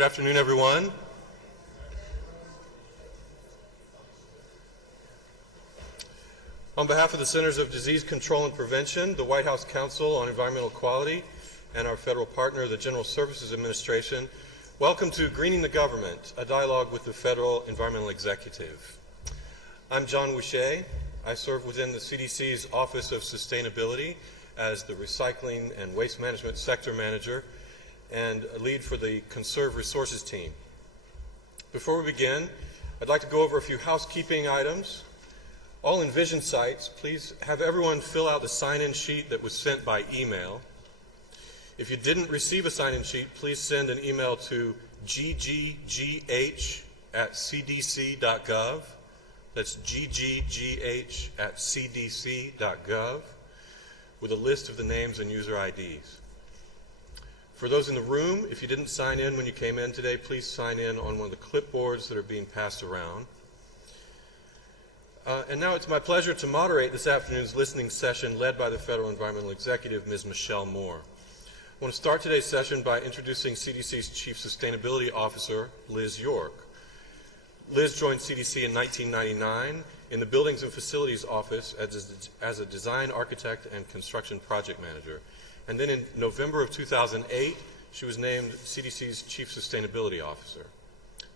Good afternoon, everyone. On behalf of the Centers of Disease Control and Prevention, the White House Council on Environmental Quality, and our federal partner, the General Services Administration, welcome to Greening the Government, a dialogue with the Federal Environmental Executive. I'm John Wouchet. I serve within the CDC's Office of Sustainability as the Recycling and Waste Management Sector Manager and a lead for the Conserve Resources team. Before we begin, I'd like to go over a few housekeeping items. All Envision sites, please have everyone fill out the sign-in sheet that was sent by email. If you didn't receive a sign-in sheet, please send an email to gggh@cdc.gov. That's gggh@cdc.gov with a list of the names and user IDs. For those in the room, if you didn't sign in when you came in today, please sign in on one of the clipboards that are being passed around. And now it's my pleasure to moderate this afternoon's listening session led by the Federal Environmental Executive, Ms. Michelle Moore. I want to start today's session by introducing CDC's Chief Sustainability Officer, Liz York. Liz joined CDC in 1999 in the Buildings and Facilities Office as a design architect and construction project manager. And then in November of 2008, she was named CDC's Chief Sustainability Officer.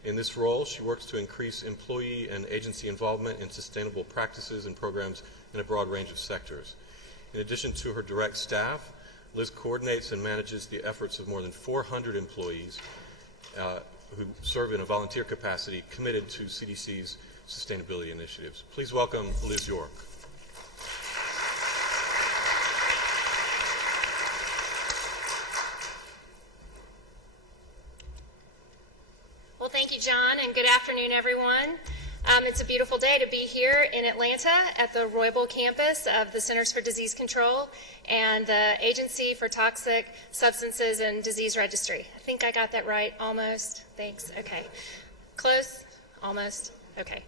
In this role, she works to increase employee and agency involvement in sustainable practices and programs in a broad range of sectors. In addition to her direct staff, Liz coordinates and manages the efforts of more than 400 employees who serve in a volunteer capacity committed to CDC's sustainability initiatives. Please welcome Liz York. Well, thank you, John, and good afternoon, everyone. It's a beautiful day to be here in Atlanta at the Roybal campus of the Centers for Disease Control and the Agency for Toxic Substances and Disease Registry. I think I got that right, almost. Thanks. Okay. Close? Almost? Okay.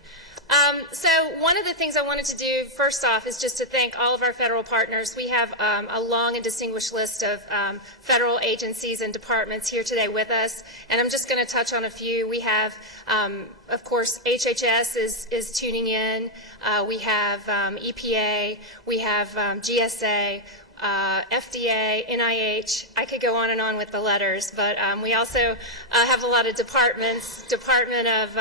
So one of the things I wanted to do first off is just to thank all of our federal partners. We have a long and distinguished list of federal agencies and departments here today with us, and I'm just going to touch on a few. We have, of course, HHS is tuning in. We have EPA. We have GSA. FDA, NIH, I could go on and on with the letters, but we also have a lot of departments. Department of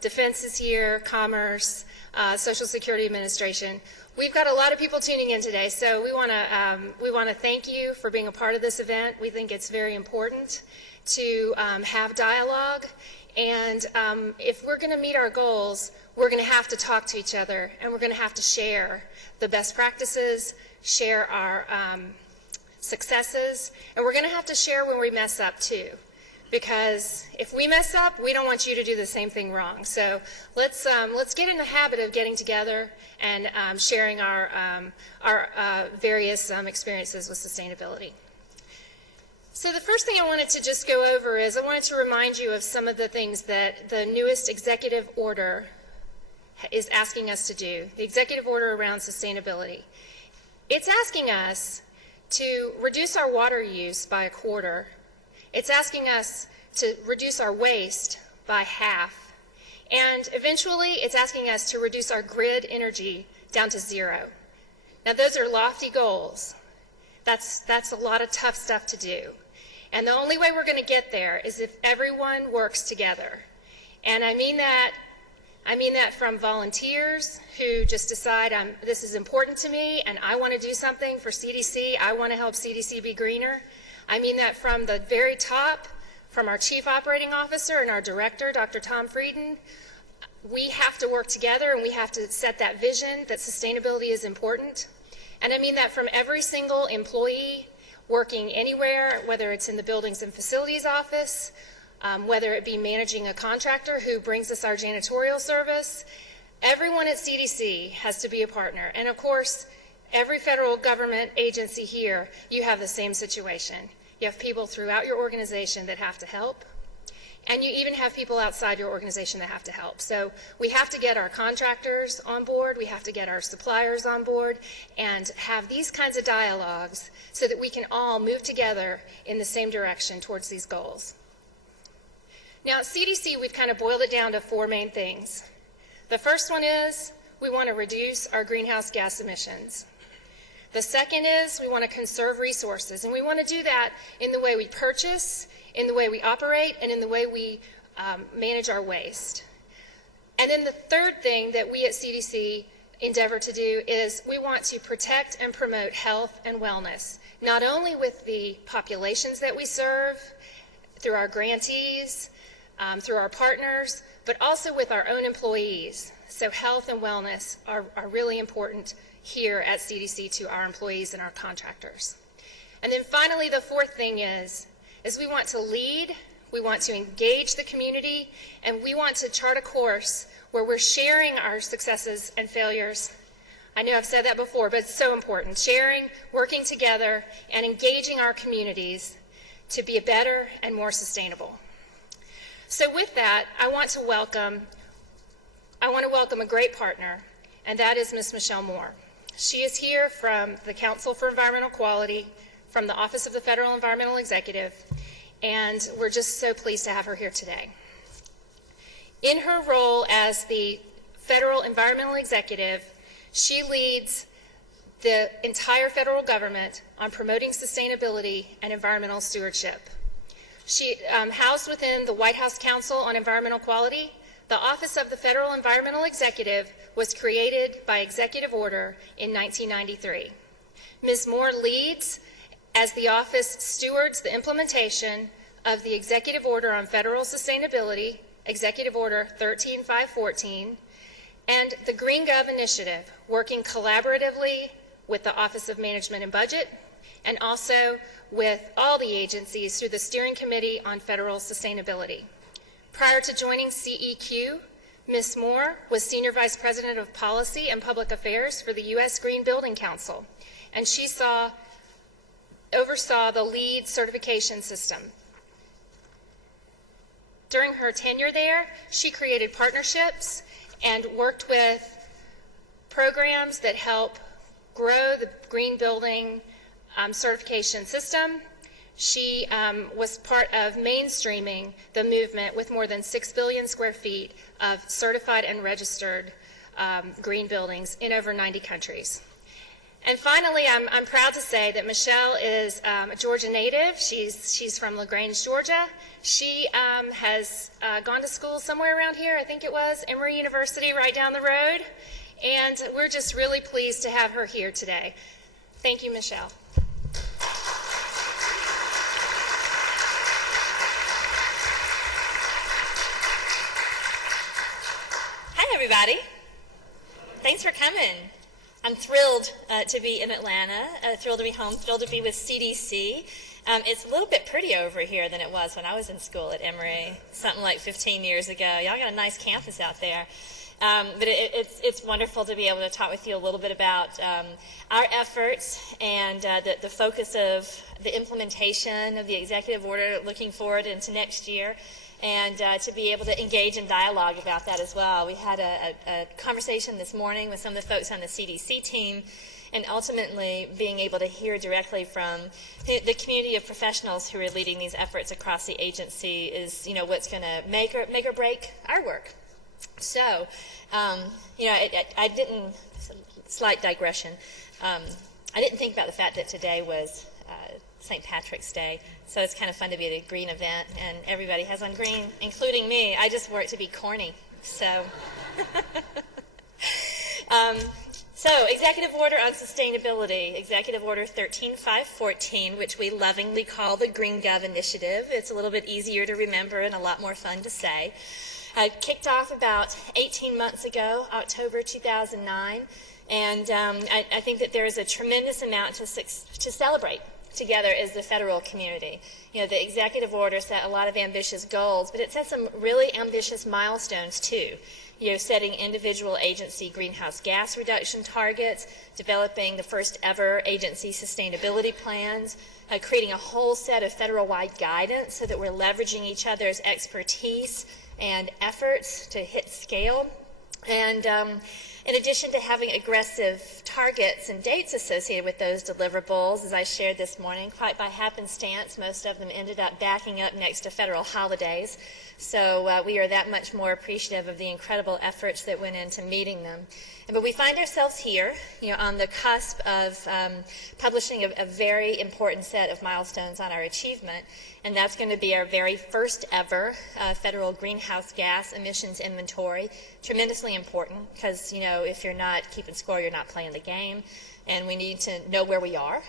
Defense is here, Commerce, Social Security Administration. We've got a lot of people tuning in today, so we want to thank you for being a part of this event. We think it's very important to have dialogue, and if we're going to meet our goals, we're going to have to talk to each other, and we're going to have to share the best practices, share our successes, and we're going to have to share when we mess up too, because if we mess up, we don't want you to do the same thing wrong. So let's get in the habit of getting together and sharing our various experiences with sustainability. So the first thing I wanted to just go over is I wanted to remind you of some of the things that the newest executive order is asking us to do, the executive order around sustainability. It's asking us to reduce our water use by 1/4. It's asking us to reduce our waste by half. And eventually, it's asking us to reduce our grid energy down to 0. Now, those are lofty goals. That's a lot of tough stuff to do. And the only way we're going to get there is if everyone works together. And I mean that from volunteers who just decide this is important to me and I want to do something for CDC. I want to help CDC be greener. I mean that from the very top, from our Chief Operating Officer and our Director, Dr. Tom Frieden. We have to work together and we have to set that vision that sustainability is important. And I mean that from every single employee working anywhere, whether it's in the Buildings and Facilities Office, whether it be managing a contractor who brings us our janitorial service. Everyone at CDC has to be a partner. And of course, every federal government agency here, you have the same situation. You have people throughout your organization that have to help, and you even have people outside your organization that have to help. So we have to get our contractors on board, we have to get our suppliers on board, and have these kinds of dialogues so that we can all move together in the same direction towards these goals. Now at CDC, we've kind of boiled it down to 4 main things. The first one is we want to reduce our greenhouse gas emissions. The second is we want to conserve resources, and we want to do that in the way we purchase, in the way we operate, and in the way we manage our waste. And then the third thing that we at CDC endeavor to do is we want to protect and promote health and wellness, not only with the populations that we serve, through our grantees, through our partners, but also with our own employees. So health and wellness are really important here at CDC to our employees and our contractors. And then finally, the fourth thing is we want to lead, we want to engage the community, and we want to chart a course where we're sharing our successes and failures. I know I've said that before, but it's so important. Sharing, working together, and engaging our communities to be better and more sustainable. So with that, I want to welcome a great partner, and that is Ms. Michelle Moore. She is here from the Council for Environmental Quality, from the Office of the Federal Environmental Executive, and we're just so pleased to have her here today. In her role as the Federal Environmental Executive, she leads the entire federal government on promoting sustainability and environmental stewardship. She housed within the White House Council on Environmental Quality. The Office of the Federal Environmental Executive was created by executive order in 1993. Ms. Moore leads as the office stewards the implementation of the Executive Order on Federal Sustainability, Executive Order 13514, and the Green Gov Initiative, working collaboratively with the Office of Management and Budget, and also with all the agencies through the Steering Committee on Federal Sustainability. Prior to joining CEQ, Ms. Moore was Senior Vice President of Policy and Public Affairs for the U.S. Green Building Council, and she oversaw the LEED certification system. During her tenure there, she created partnerships and worked with programs that help grow the green building certification system. She was part of mainstreaming the movement with more than 6 billion square feet of certified and registered green buildings in over 90 countries. And finally, I'm proud to say that Michelle is a Georgia native. She's from LaGrange, Georgia. She has gone to school somewhere around here, I think it was, Emory University right down the road. And we're just really pleased to have her here today. Thank you, Michelle. Hi, everybody. Thanks for coming. I'm thrilled to be in Atlanta, thrilled to be home, thrilled to be with CDC. It's a little bit prettier over here than it was when I was in school at Emory, something like 15 years ago. Y'all got a nice campus out there. But it's wonderful to be able to talk with you a little bit about our efforts and the focus of the implementation of the executive order looking forward into next year, and to be able to engage in dialogue about that as well. We had a conversation this morning with some of the folks on the CDC team, and ultimately being able to hear directly from the community of professionals who are leading these efforts across the agency is, what's going to make or break our work. So, I didn't, slight digression, I didn't think about the fact that today was St. Patrick's Day, so it's kind of fun to be at a green event, and everybody has on green, including me. I just work to be corny, so. So, Executive Order on Sustainability, Executive Order 13514, which we lovingly call the Green Gov Initiative. It's a little bit easier to remember and a lot more fun to say. Kicked off about 18 months ago, October 2009, and I think that there is a tremendous amount to celebrate together as the federal community. The executive order set a lot of ambitious goals, but it set some really ambitious milestones too. Setting individual agency greenhouse gas reduction targets, developing the first ever agency sustainability plans, creating a whole set of federal-wide guidance so that we're leveraging each other's expertise and efforts to hit scale, And in addition to having aggressive targets and dates associated with those deliverables, as I shared this morning, quite by happenstance, most of them ended up backing up next to federal holidays. So we are that much more appreciative of the incredible efforts that went into meeting them. But we find ourselves here, on the cusp of publishing a very important set of milestones on our achievement, and that's going to be our very first ever federal greenhouse gas emissions inventory. Tremendously important because, if you're not keeping score, you're not playing the game. And we need to know where we are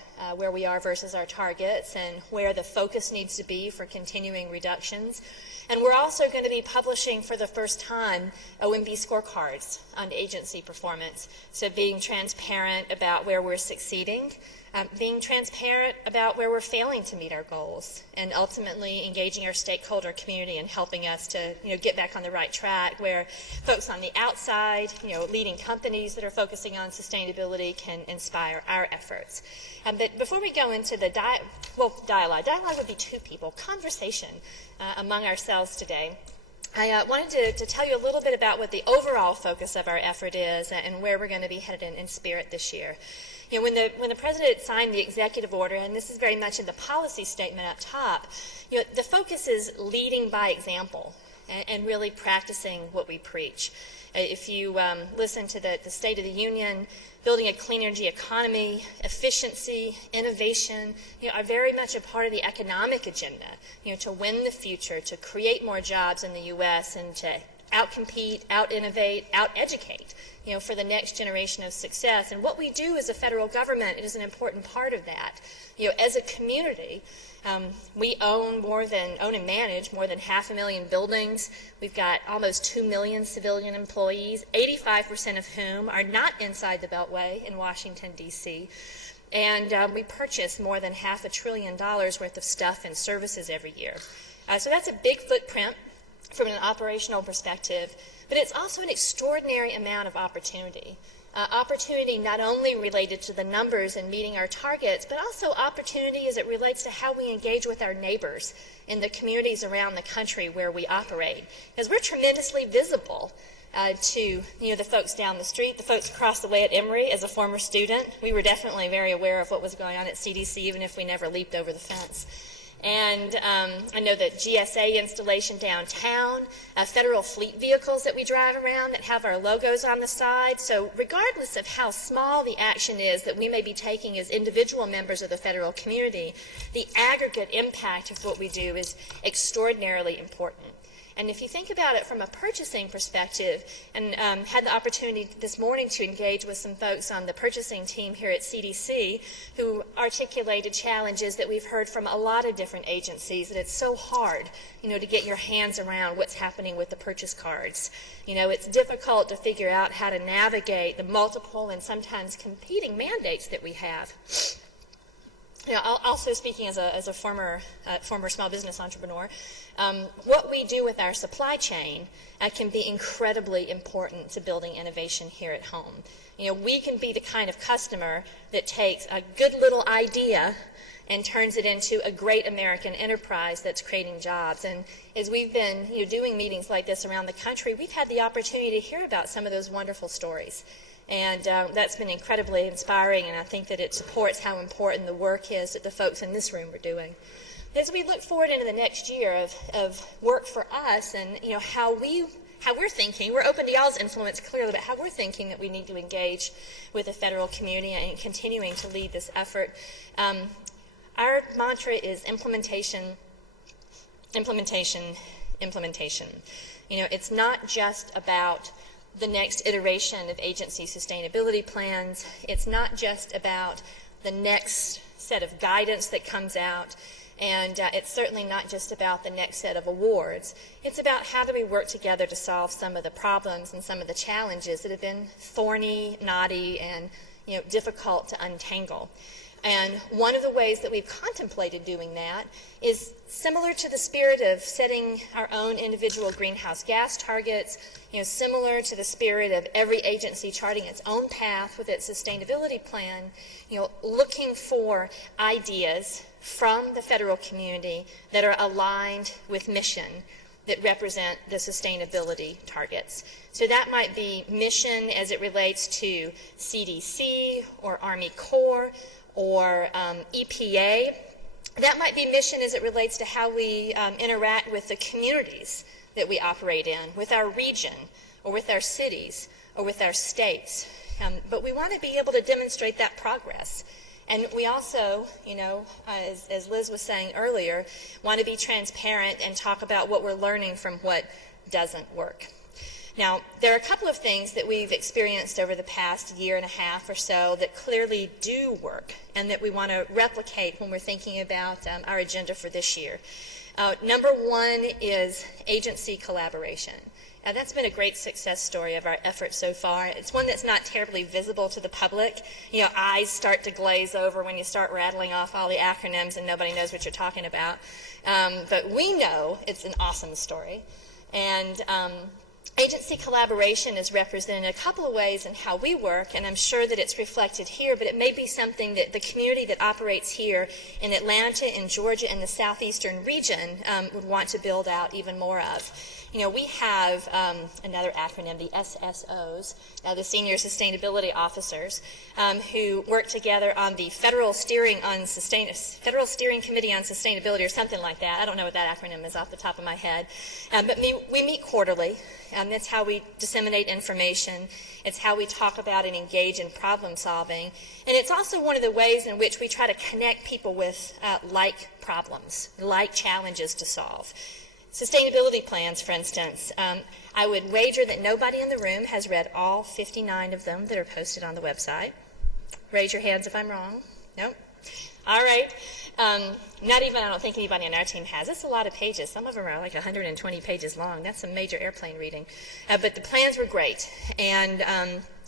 versus our targets, and where the focus needs to be for continuing reductions. And we're also going to be publishing for the first time OMB scorecards on agency performance. So being transparent about where we're succeeding, being transparent about where we're failing to meet our goals, and ultimately engaging our stakeholder community and helping us to get back on the right track, where folks on the outside, leading companies that are focusing on sustainability can inspire our efforts. But before we go into the dialogue would be two people, conversation among ourselves today. I wanted to tell you a little bit about what the overall focus of our effort is and where we're going to be headed in spirit this year. When the President signed the executive order, and this is very much in the policy statement up top, the focus is leading by example and really practicing what we preach. If you listen to the State of the Union, building a clean energy economy, efficiency, innovation, are very much a part of the economic agenda, to win the future, to create more jobs in the U.S. and to out-compete, out-innovate, out-educate, for the next generation of success. And what we do as a federal government is an important part of that. As a community, we own and manage more than 500,000 buildings. We've got almost 2 million civilian employees, 85% of whom are not inside the Beltway in Washington, D.C. And we purchase more than $500 billion worth of stuff and services every year. So that's a big footprint from an operational perspective, but it's also an extraordinary amount of opportunity. Opportunity not only related to the numbers and meeting our targets, but also opportunity as it relates to how we engage with our neighbors in the communities around the country where we operate. Because we're tremendously visible to the folks down the street, the folks across the way at Emory. As a former student, we were definitely very aware of what was going on at CDC, even if we never leaped over the fence. And I know that GSA installation downtown, federal fleet vehicles that we drive around that have our logos on the side. So regardless of how small the action is that we may be taking as individual members of the federal community, the aggregate impact of what we do is extraordinarily important. And if you think about it from a purchasing perspective, and had the opportunity this morning to engage with some folks on the purchasing team here at CDC who articulated challenges that we've heard from a lot of different agencies, that it's so hard, to get your hands around what's happening with the purchase cards. It's difficult to figure out how to navigate the multiple and sometimes competing mandates that we have. Also speaking as a former small business entrepreneur, what we do with our supply chain can be incredibly important to building innovation here at home. We can be the kind of customer that takes a good little idea and turns it into a great American enterprise that's creating jobs. And as we've been doing meetings like this around the country, we've had the opportunity to hear about some of those wonderful stories. And that's been incredibly inspiring, and I think that it supports how important the work is that the folks in this room are doing. As we look forward into the next year of work for us and how we're thinking, we're open to y'all's influence clearly, but how we're thinking that we need to engage with the federal community and continuing to lead this effort. Our mantra is implementation, implementation, implementation. It's not just about the next iteration of agency sustainability plans. It's not just about the next set of guidance that comes out, and it's certainly not just about the next set of awards. It's about how do we work together to solve some of the problems and some of the challenges that have been thorny, knotty, and difficult to untangle. And one of the ways that we've contemplated doing that is similar to the spirit of setting our own individual greenhouse gas targets, similar to the spirit of every agency charting its own path with its sustainability plan, looking for ideas from the federal community that are aligned with mission, that represent the sustainability targets. So that might be mission as it relates to CDC or Army Corps or EPA. That might be mission as it relates to how we interact with the communities that we operate in, with our region, or with our cities, or with our states. But we want to be able to demonstrate that progress. And we also, as Liz was saying earlier, want to be transparent and talk about what we're learning from what doesn't work. Now, there are a couple of things that we've experienced over the past year and a half or so that clearly do work and that we want to replicate when we're thinking about our agenda for this year. Number one is agency collaboration. That's been a great success story of our efforts so far. It's one that's not terribly visible to the public. Eyes start to glaze over when you start rattling off all the acronyms and nobody knows what you're talking about. But we know it's an awesome story. And agency collaboration is represented in a couple of ways in how we work, and I'm sure that it's reflected here, but it may be something that the community that operates here in Atlanta, in Georgia, and the southeastern region would want to build out even more of. We have another acronym, the SSOs, the Senior Sustainability Officers, who work together on the Federal Steering Committee on Sustainability or something like that. I don't know what that acronym is off the top of my head. But we meet quarterly. That's how we disseminate information. It's how we talk about and engage in problem solving. And it's also one of the ways in which we try to connect people with like problems, like challenges to solve. Sustainability plans, for instance. I would wager that nobody in the room has read all 59 of them that are posted on the website. Raise your hands if I'm wrong. Nope. All right. Not even, I don't think anybody on our team has. It's a lot of pages. Some of them are like 120 pages long. That's some major airplane reading. But the plans were great. And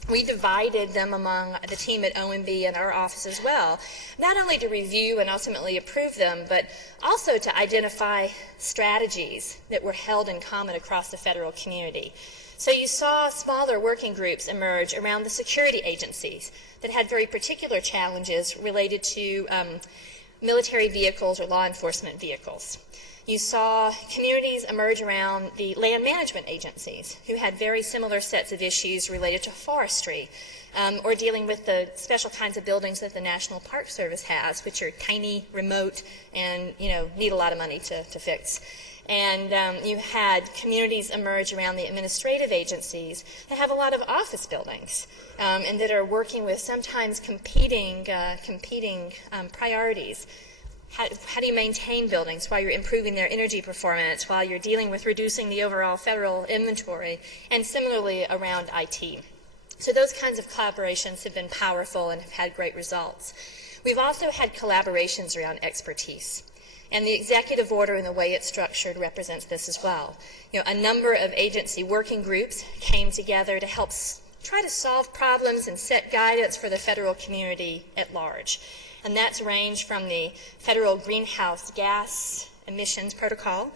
we divided them among the team at OMB and our office as well, not only to review and ultimately approve them, but also to identify strategies that were held in common across the federal community. So you saw smaller working groups emerge around the security agencies that had very particular challenges related to military vehicles or law enforcement vehicles. You saw communities emerge around the land management agencies who had very similar sets of issues related to forestry or dealing with the special kinds of buildings that the National Park Service has, which are tiny, remote, and need a lot of money to fix. And you had communities emerge around the administrative agencies that have a lot of office buildings and that are working with sometimes competing priorities. How do you maintain buildings while you're improving their energy performance, while you're dealing with reducing the overall federal inventory, and similarly around IT. So those kinds of collaborations have been powerful and have had great results. We've also had collaborations around expertise. And the executive order and the way it's structured represents this as well. A number of agency working groups came together to help try to solve problems and set guidance for the federal community at large. And that's ranged from the federal greenhouse gas emissions protocol,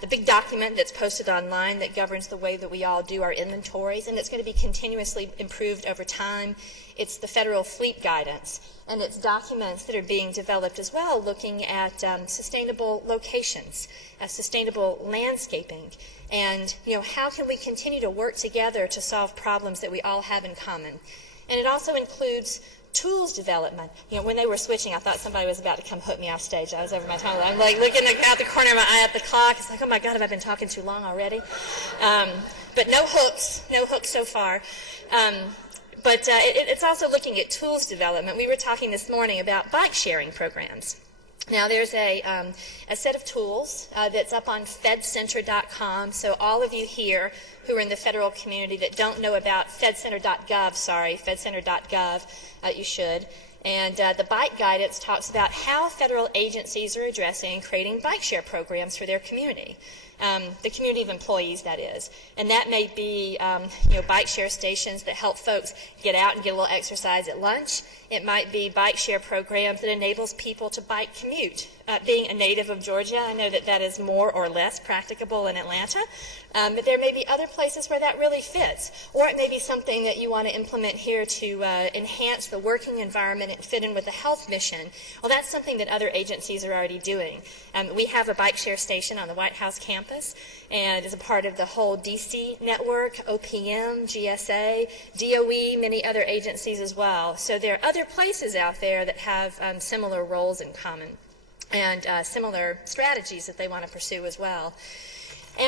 the big document that's posted online that governs the way that we all do our inventories, and it's going to be continuously improved over time. It's the federal fleet guidance, and it's documents that are being developed as well, looking at sustainable locations, sustainable landscaping, and how can we continue to work together to solve problems that we all have in common. And it also includes tools development. When they were switching, I thought somebody was about to come hook me off stage. I was over my time. I'm like looking out the corner of my eye at the clock. It's like, oh my God, have I been talking too long already? But no hooks so far. But it's also looking at tools development. We were talking this morning about bike sharing programs. Now, there's a set of tools that's up on fedcenter.com. So all of you here who are in the federal community that don't know about fedcenter.gov, you should. And the bike guidance talks about how federal agencies are addressing and creating bike share programs for their community. The community of employees, that is. And that may be, bike share stations that help folks get out and get a little exercise at lunch. It might be bike share programs that enables people to bike commute. Being a native of Georgia, I know that is more or less practicable in Atlanta. But there may be other places where that really fits. Or it may be something that you want to implement here to enhance the working environment and fit in with the health mission. Well, that's something that other agencies are already doing. We have a bike share station on the White House campus. campus and is a part of the whole DC network, OPM, GSA, DOE, many other agencies as well. So there are other places out there that have similar roles in common and similar strategies that they want to pursue as well.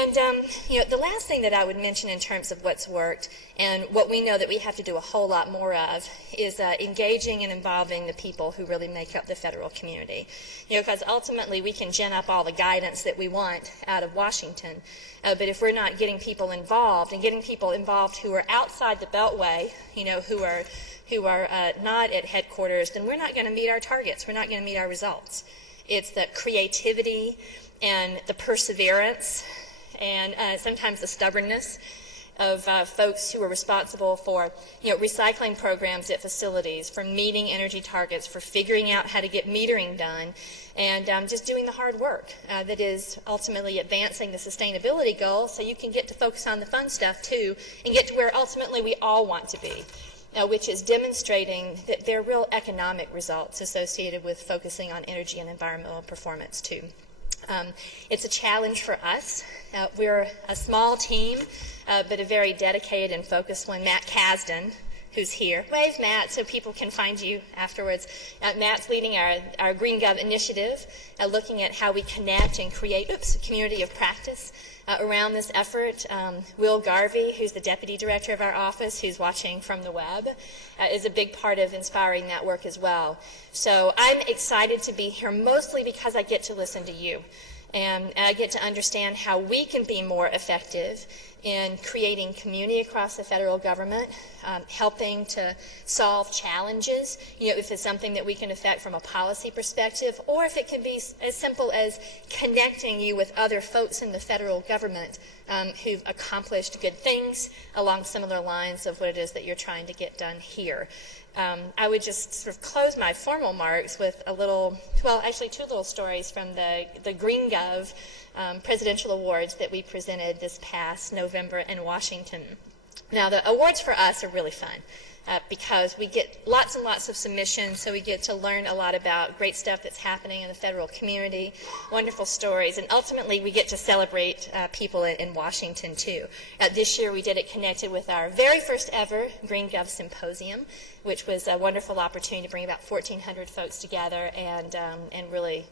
And the last thing that I would mention in terms of what's worked and what we know that we have to do a whole lot more of is engaging and involving the people who really make up the federal community. Because ultimately we can gin up all the guidance that we want out of Washington, but if we're not getting people involved and getting people involved who are outside the Beltway, who are not at headquarters, then we're not going to meet our targets. We're not going to meet our results. It's the creativity and the perseverance and sometimes the stubbornness of folks who are responsible for recycling programs at facilities, for meeting energy targets, for figuring out how to get metering done, and just doing the hard work that is ultimately advancing the sustainability goal so you can get to focus on the fun stuff too and get to where ultimately we all want to be, which is demonstrating that there are real economic results associated with focusing on energy and environmental performance too. It's a challenge for us. We're a small team, but a very dedicated and focused one. Matt Kasdan, who's here. Wave, Matt, so people can find you afterwards. Matt's leading our Green Gov Initiative, looking at how we connect and create a community of practice around this effort. Will Garvey, who's the deputy director of our office, who's watching from the web, is a big part of inspiring that work as well. So I'm excited to be here mostly because I get to listen to you. And I get to understand how we can be more effective in creating community across the federal government, helping to solve challenges, if it's something that we can affect from a policy perspective, or if it can be as simple as connecting you with other folks in the federal government who've accomplished good things along similar lines of what it is that you're trying to get done here. I would just sort of close my formal marks with actually two little stories from the Green Gov presidential awards that we presented this past November in Washington. Now, the awards for us are really fun because we get lots and lots of submissions, so we get to learn a lot about great stuff that's happening in the federal community, wonderful stories, and ultimately we get to celebrate people in Washington too. This year we did it connected with our very first ever Green Gov Symposium, which was a wonderful opportunity to bring about 1,400 folks together and really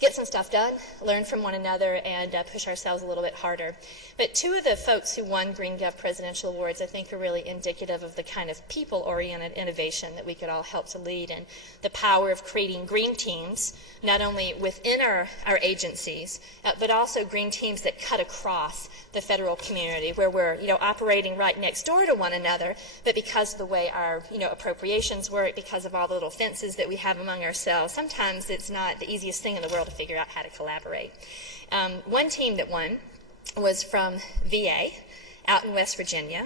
get some stuff done, learn from one another, and push ourselves a little bit harder. But two of the folks who won Green Gov Presidential Awards I think are really indicative of the kind of people-oriented innovation that we could all help to lead, and the power of creating green teams, not only within our agencies, but also green teams that cut across the federal community, where we're operating right next door to one another, but because of the way our appropriations work, because of all the little fences that we have among ourselves, sometimes it's not the easiest thing in the world to figure out how to collaborate. One team that won was from VA out in West Virginia,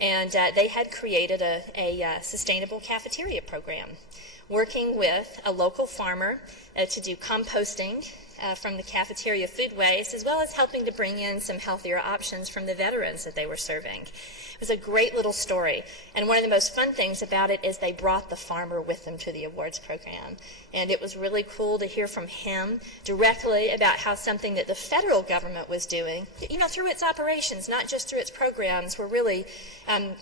and they had created a sustainable cafeteria program, working with a local farmer to do composting from the cafeteria food waste, as well as helping to bring in some healthier options from the veterans that they were serving. It was a great little story, and one of the most fun things about it is they brought the farmer with them to the awards program, and it was really cool to hear from him directly about how something that the federal government was doing, through its operations, not just through its programs, were really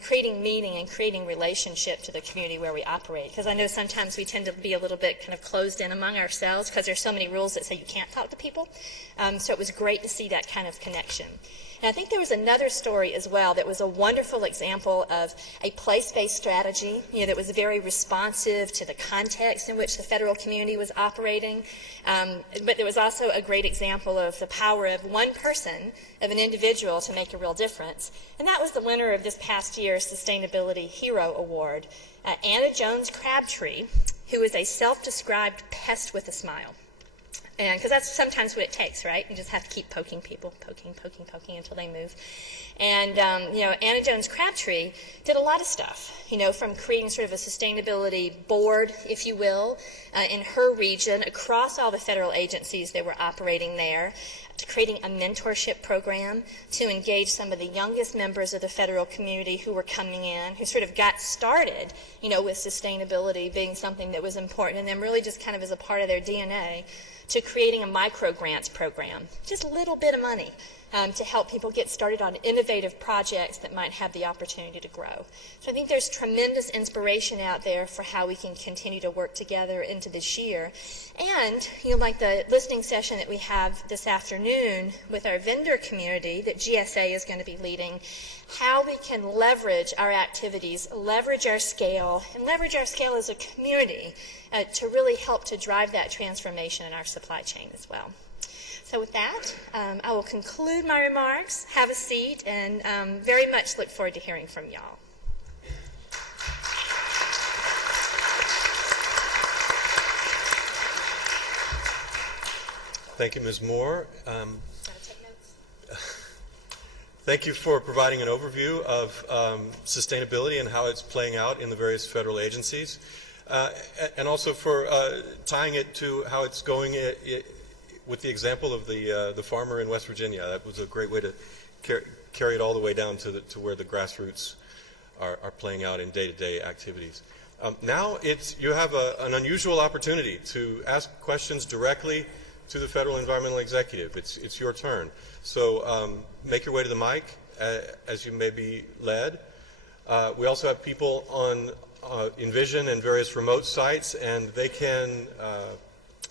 creating meaning and creating relationship to the community where we operate. Because I know sometimes we tend to be a little bit kind of closed in among ourselves because there's so many rules that say you can't talk to people. So it was great to see that kind of connection. And I think there was another story as well that was a wonderful example of a place-based strategy, that was very responsive to the context in which the federal community was operating. But there was also a great example of the power of one person, of an individual, to make a real difference. And that was the winner of this past year's Sustainability Hero Award, Anna Jones Crabtree, who is a self-described pest with a smile. And because that's sometimes what it takes, right? You just have to keep poking people, poking until they move. And, Anna Jones Crabtree did a lot of stuff, from creating sort of a sustainability board, if you will, in her region across all the federal agencies that were operating there, to creating a mentorship program to engage some of the youngest members of the federal community who were coming in, who sort of got started, with sustainability being something that was important, and then really just kind of as a part of their DNA, to creating a micro grants program, just a little bit of money to help people get started on innovative projects that might have the opportunity to grow. So I think there's tremendous inspiration out there for how we can continue to work together into this year. And, like the listening session that we have this afternoon with our vendor community that GSA is going to be leading, how we can leverage our activities, leverage our scale, and leverage our scale as a community to really help to drive that transformation in our supply chain as well. So with that, I will conclude my remarks, have a seat, and very much look forward to hearing from y'all. Thank you, Ms. Moore. Thank you for providing an overview of sustainability and how it's playing out in the various federal agencies, and also for tying it to how it's going with the example of the farmer in West Virginia. That was a great way to carry it all the way down to where the grassroots are playing out in day-to-day activities. Now you have an unusual opportunity to ask questions directly to the Federal Environmental Executive. It's your turn. So make your way to the mic as you may be led. We also have people on Envision and various remote sites, and they can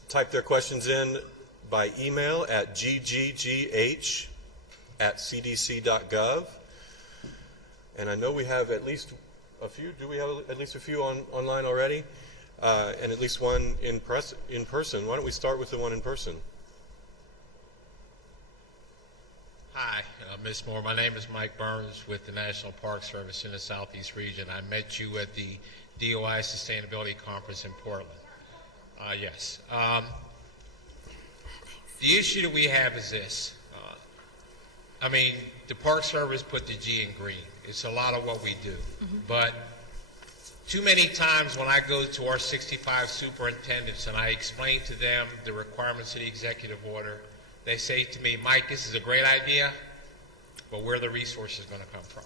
type their questions in by email at gggh@cdc.gov. And I know we have at least a few. Do we have at least a few online already? And at least one in person. Why don't we start with the one in person? Hi, Ms. Moore. My name is Mike Burns with the National Park Service in the Southeast region. I met you at the DOI Sustainability Conference in Portland. Yes. The issue that we have is this. The Park Service put the G in green. It's a lot of what we do. But too many times when I go to our 65 superintendents and I explain to them the requirements of the executive order, they say to me, Mike, this is a great idea, but where are the resources going to come from?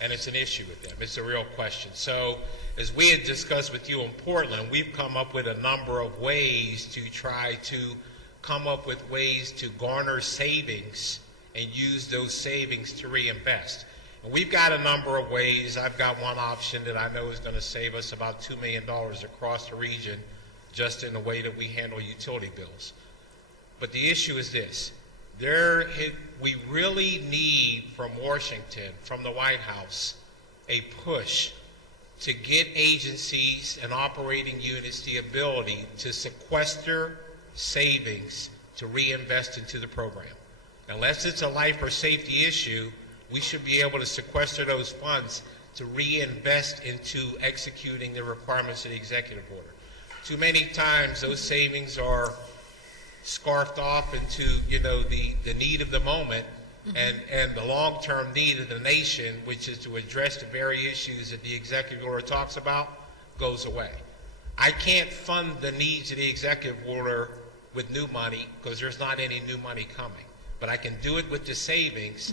And it's an issue with them. It's a real question. So as we had discussed with you in Portland, we've come up with a number of ways to try to come up with ways to garner savings and use those savings to reinvest. And we've got a number of ways. I've got one option that I know is going to save us about $2 million across the region just in the way that we handle utility bills. But the issue is this. We really need from Washington, from the White House, a push to get agencies and operating units the ability to sequester savings to reinvest into the program. Unless it's a life or safety issue, we should be able to sequester those funds to reinvest into executing the requirements of the executive order. Too many times those savings are scarfed off into the need of the moment and the long-term need of the nation, which is to address the very issues that the executive order talks about, goes away. I can't fund the needs of the executive order with new money because there's not any new money coming. But I can do it with the savings,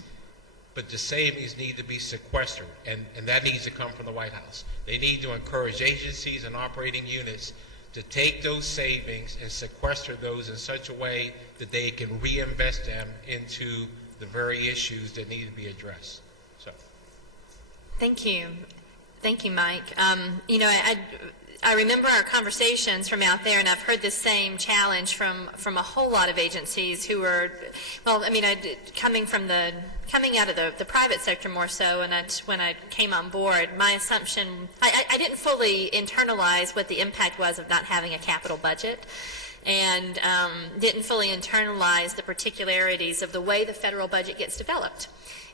but the savings need to be sequestered, and that needs to come from the White House. They need to encourage agencies and operating units to take those savings and sequester those in such a way that they can reinvest them into the very issues that need to be addressed. So, thank you, Mike. I remember our conversations from out there, and I've heard the same challenge from a whole lot of agencies who are, coming out of the private sector more so, and when I came on board, my assumption, I didn't fully internalize what the impact was of not having a capital budget, and didn't fully internalize the particularities of the way the federal budget gets developed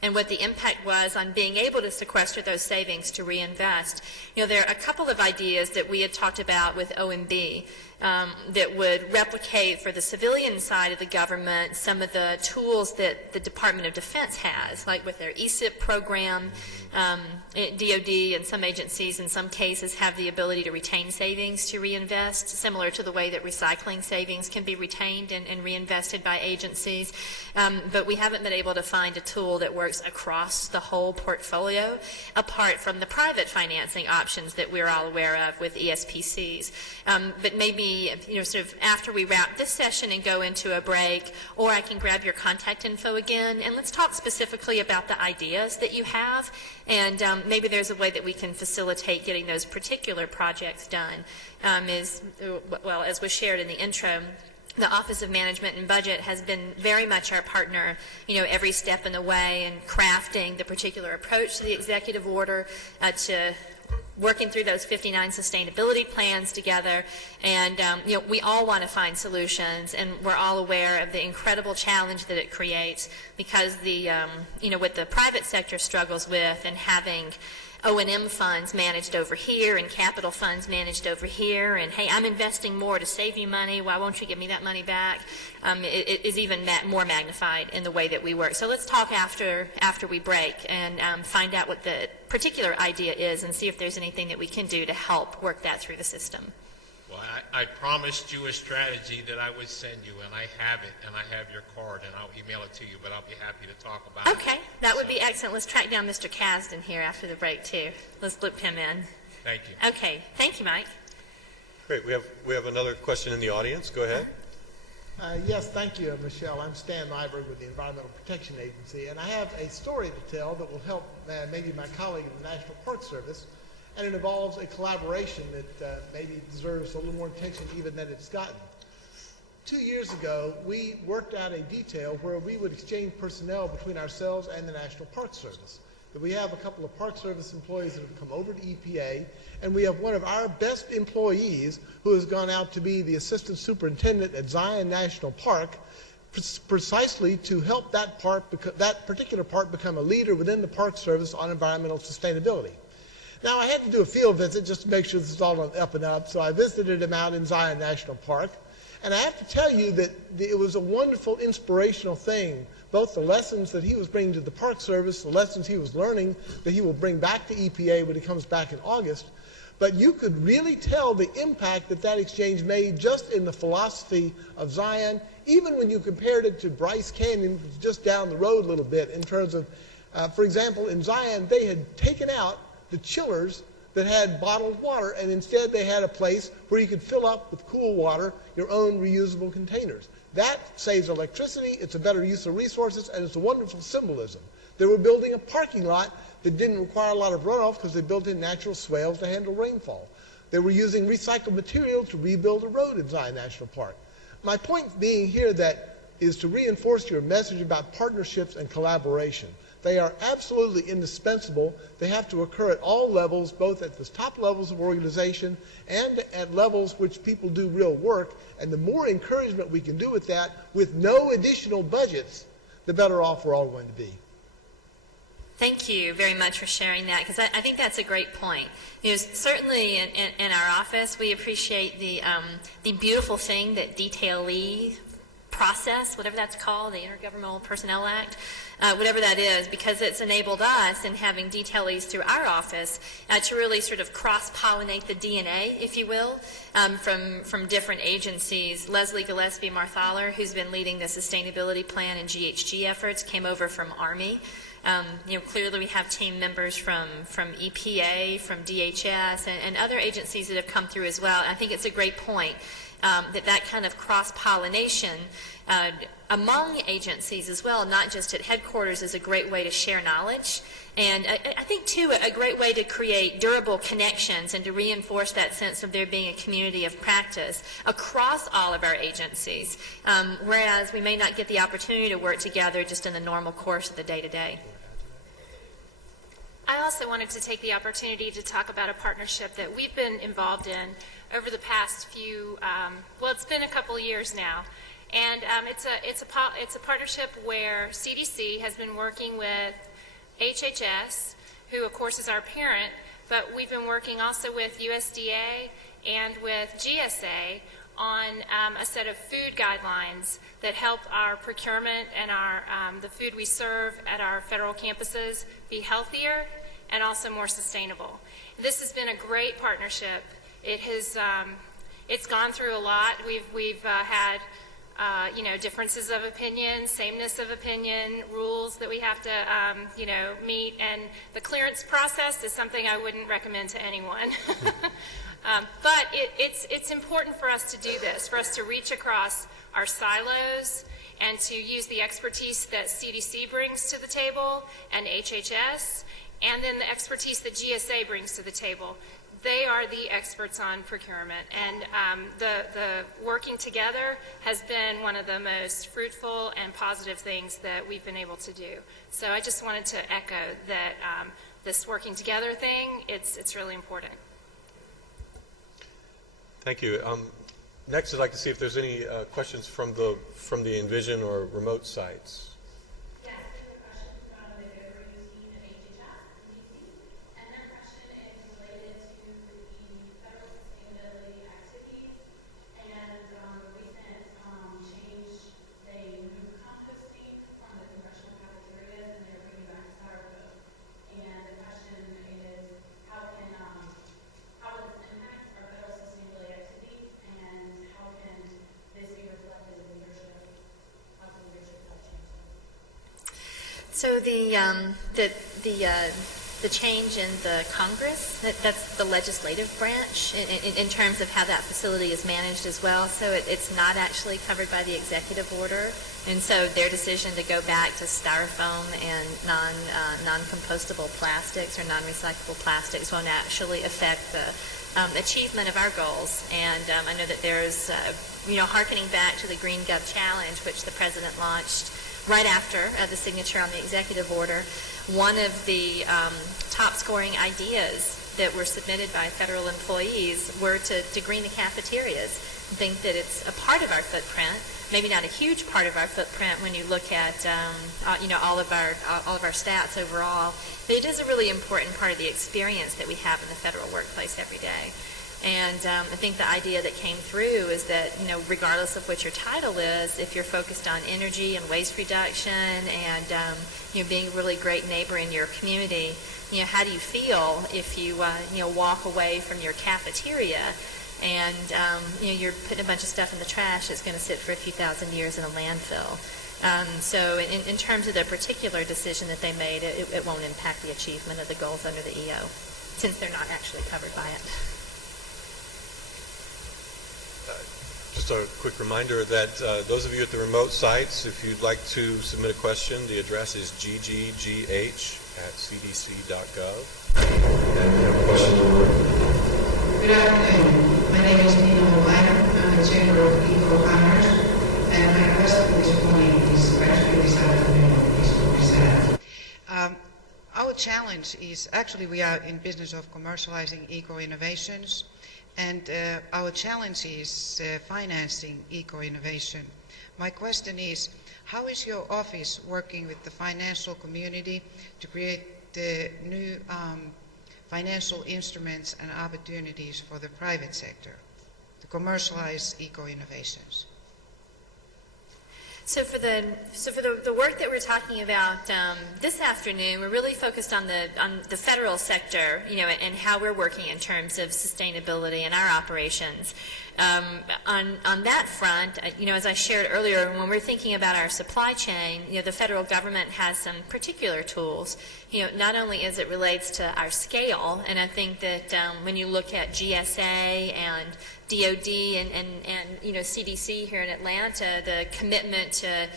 and what the impact was on being able to sequester those savings to reinvest. There are a couple of ideas that we had talked about with OMB that would replicate for the civilian side of the government some of the tools that the Department of Defense has, like with their ESIP program. DOD and some agencies in some cases have the ability to retain savings to reinvest, similar to the way that recycling savings can be retained and reinvested by agencies. But we haven't been able to find a tool that works across the whole portfolio, apart from the private financing options that we're all aware of with ESPCs. But maybe me, sort of after we wrap this session and go into a break, or I can grab your contact info again, and let's talk specifically about the ideas that you have, and maybe there's a way that we can facilitate getting those particular projects done. As was shared in the intro, the Office of Management and Budget has been very much our partner, every step in the way in crafting the particular approach to the executive order, to working through those 59 sustainability plans together, and we all want to find solutions, and we're all aware of the incredible challenge that it creates, because the what the private sector struggles with, and having O&M funds managed over here and capital funds managed over here, and hey, I'm investing more to save you money, why won't you give me that money back? It is even more magnified in the way that we work. So let's talk after we break and find out what the particular idea is and see if there's anything that we can do to help work that through the system. Well, I promised you a strategy that I would send you, and I have it, and I have your card, and I'll email it to you, but I'll be happy to talk about it. Okay, that would be excellent. Let's track down Mr. Kasdan here after the break, too. Let's loop him in. Thank you. Okay, thank you, Mike. Great. We have another question in the audience. Go ahead. Yes, thank you, Michelle. I'm Stan Nyberg with the Environmental Protection Agency, and I have a story to tell that will help maybe my colleague in the National Park Service, and it involves a collaboration that maybe deserves a little more attention even than it's gotten. 2 years ago, we worked out a detail where we would exchange personnel between ourselves and the National Park Service. That we have a couple of Park Service employees that have come over to EPA, and we have one of our best employees who has gone out to be the Assistant Superintendent at Zion National Park, precisely to help that particular park become a leader within the Park Service on environmental sustainability. Now, I had to do a field visit just to make sure this is all on up and up, so I visited him out in Zion National Park. And I have to tell you that it was a wonderful, inspirational thing, both the lessons that he was bringing to the Park Service, the lessons he was learning that he will bring back to EPA when he comes back in August. But you could really tell the impact that exchange made just in the philosophy of Zion, even when you compared it to Bryce Canyon, which was just down the road a little bit, in terms of, for example, in Zion, they had taken out the chillers that had bottled water, and instead they had a place where you could fill up with cool water your own reusable containers. That saves electricity, it's a better use of resources, and it's a wonderful symbolism. They were building a parking lot that didn't require a lot of runoff because they built in natural swales to handle rainfall. They were using recycled material to rebuild a road in Zion National Park. My point being here is to reinforce your message about partnerships and collaboration. They are absolutely indispensable. They have to occur at all levels, both at the top levels of organization and at levels which people do real work. And the more encouragement we can do with that, with no additional budgets, the better off we're all going to be. Thank you very much for sharing that, because I think that's a great point. Certainly in our office, we appreciate the beautiful thing that detailee process, whatever that's called, the Intergovernmental Personnel Act, whatever that is, because it's enabled us in having detailees through our office to really sort of cross-pollinate the DNA, if you will, from different agencies. Leslie Gillespie Marthaler, who's been leading the sustainability plan and GHG efforts, came over from Army. Clearly we have team members from EPA, from DHS, and other agencies that have come through as well. And I think it's a great point that kind of cross-pollination among agencies as well, not just at headquarters, is a great way to share knowledge. And I think, too, a great way to create durable connections and to reinforce that sense of there being a community of practice across all of our agencies, whereas we may not get the opportunity to work together just in the normal course of the day-to-day. I also wanted to take the opportunity to talk about a partnership that we've been involved in over the past few, it's been a couple of years now. And it's a partnership where CDC has been working with HHS, who of course is our parent, but we've been working also with USDA and with GSA on a set of food guidelines that help our procurement and the food we serve at our federal campuses be healthier and also more sustainable. This has been a great partnership. It's gone through a lot. We've had differences of opinion, sameness of opinion, rules that we have to, meet, and the clearance process is something I wouldn't recommend to anyone. But it's important for us to do this, for us to reach across our silos and to use the expertise that CDC brings to the table and HHS, and then the expertise that GSA brings to the table. They are the experts on procurement, and the working together has been one of the most fruitful and positive things that we've been able to do. So I just wanted to echo that this working together thing, it's really important. Thank you. Next, I'd like to see if there's any questions from the Envision or remote sites. Yes, there's a question from the Go-To team at HHS, and their question is related to the federal sustainability activities and the recent change. They moved composting from the congressional cafeterias and they're bringing back styrofoam. And the question is, how will this impact our federal sustainability activities, and how can this be reflected in leadership? How can leadership help change this? So the change in the Congress, that's the legislative branch in terms of how that facility is managed as well. So it's not actually covered by the executive order. And so their decision to go back to styrofoam and non-compostable plastics or non-recyclable plastics won't actually affect the achievement of our goals. And I know that there's, hearkening back to the Green Gov Challenge, which the President launched right after the signature on the executive order, one of the top scoring ideas that were submitted by federal employees were to green the cafeterias. I think that it's a part of our footprint, maybe not a huge part of our footprint when you look at all of our stats overall, but it is a really important part of the experience that we have in the federal workplace every day. And I think the idea that came through is that, regardless of what your title is, if you're focused on energy and waste reduction and, being a really great neighbor in your community, how do you feel if you, walk away from your cafeteria and, you're putting a bunch of stuff in the trash that's going to sit for a few thousand years in a landfill. So in terms of the particular decision that they made, it won't impact the achievement of the goals under the EO, since they're not actually covered by it. Just a quick reminder that those of you at the remote sites, if you'd like to submit a question, the address is gggh@cdc.gov. And we have a question. Good afternoon. My name is Nina O'Leary. I'm the Chamber of Eco-Commerce, and my question this morning is actually this afternoon is for Ms. Our challenge is, actually we are in business of commercializing eco-innovations, and our challenge is financing eco-innovation. My question is, how is your office working with the financial community to create new financial instruments and opportunities for the private sector to commercialize eco-innovations? So for the work that we're talking about this afternoon, we're really focused on the federal sector, and how we're working in terms of sustainability in our operations. On that front, as I shared earlier, when we're thinking about our supply chain, the federal government has some particular tools. Not only as it relates to our scale, and I think that when you look at GSA and DOD and CDC here in Atlanta, the commitment to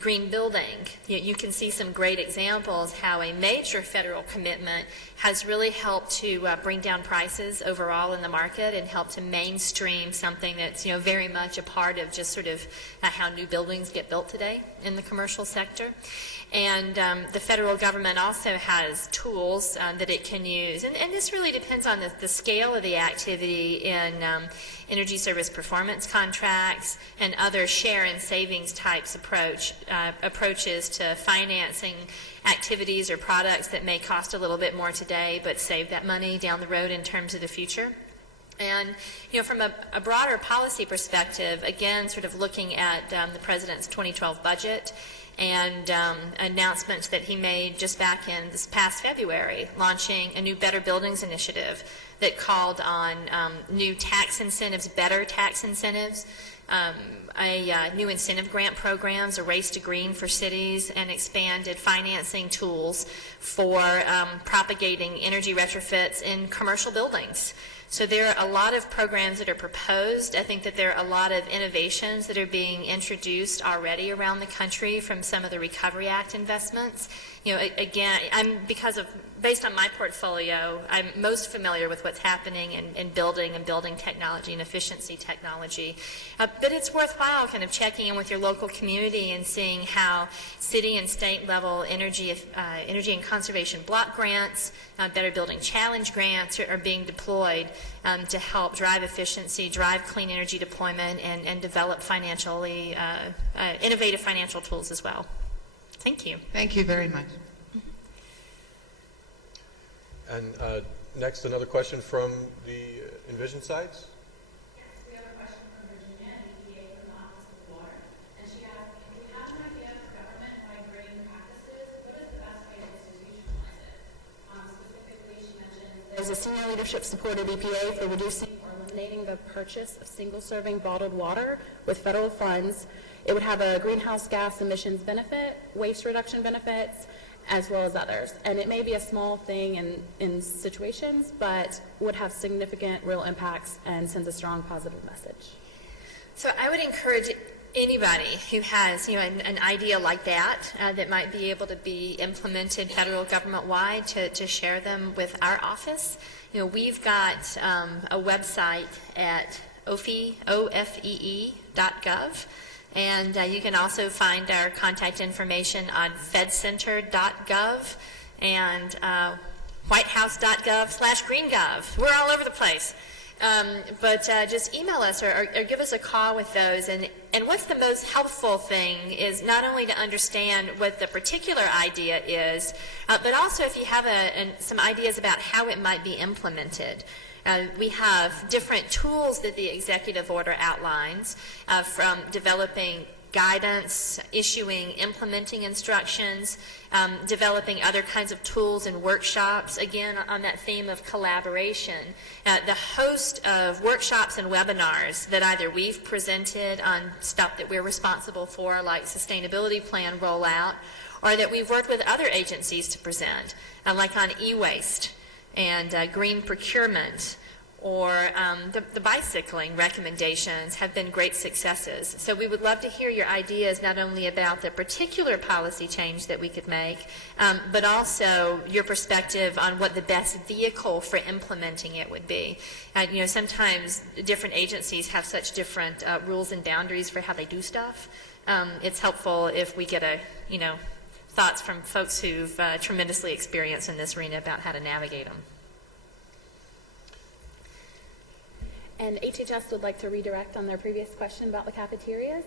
green building, you can see some great examples how a major federal commitment has really helped to bring down prices overall in the market and help to mainstream something that's very much a part of just sort of how new buildings get built today in the commercial sector. And the federal government also has tools that it can use. And this really depends on the scale of the activity in energy service performance contracts and other share and savings types approaches to financing activities or products that may cost a little bit more today but save that money down the road in terms of the future. And from a broader policy perspective, again, sort of looking at the President's 2012 budget, and announcements that he made just back in this past February, launching a new Better Buildings initiative that called on new tax incentives, better tax incentives, new incentive grant programs, a race to green for cities, and expanded financing tools for propagating energy retrofits in commercial buildings. So there are a lot of programs that are proposed. I think that there are a lot of innovations that are being introduced already around the country from some of the Recovery Act investments. You know, again, based on my portfolio, I'm most familiar with what's happening in building technology and efficiency technology. But it's worthwhile kind of checking in with your local community and seeing how city and state level energy and conservation block grants, Better Building Challenge grants are being deployed to help drive efficiency, drive clean energy deployment, and develop financially innovative financial tools as well. Thank you. Thank you very much. And next, another question from the Envision sites. Yes, we have a question from Virginia, EPA from the Office of Water, and she asked, if we have an idea for government-wide green practices, what is the best way to institutionalize it? Specifically, she mentioned there's a senior leadership support at EPA for reducing or eliminating the purchase of single-serving bottled water with federal funds. It would have a greenhouse gas emissions benefit, waste reduction benefits, as well as others. And it may be a small thing in situations, but would have significant real impacts and sends a strong positive message. So I would encourage anybody who has, an idea like that that might be able to be implemented federal government-wide to share them with our office. We've got a website at ofee.gov. And you can also find our contact information on fedcenter.gov and whitehouse.gov/greengov. We're all over the place. But just email us or give us a call with those. And what's the most helpful thing is not only to understand what the particular idea is, but also if you have some ideas about how it might be implemented. We have different tools that the executive order outlines, from developing guidance, issuing implementing instructions, developing other kinds of tools and workshops, again on that theme of collaboration. The host of workshops and webinars that either we've presented on stuff that we're responsible for, like sustainability plan rollout, or that we've worked with other agencies to present, like on e-waste and green procurement, or the bicycling recommendations have been great successes. So we would love to hear your ideas not only about the particular policy change that we could make, but also your perspective on what the best vehicle for implementing it would be. Sometimes different agencies have such different rules and boundaries for how they do stuff. It's helpful if we get thoughts from folks who've tremendously experienced in this arena about how to navigate them. And HHS would like to redirect on their previous question about the cafeterias.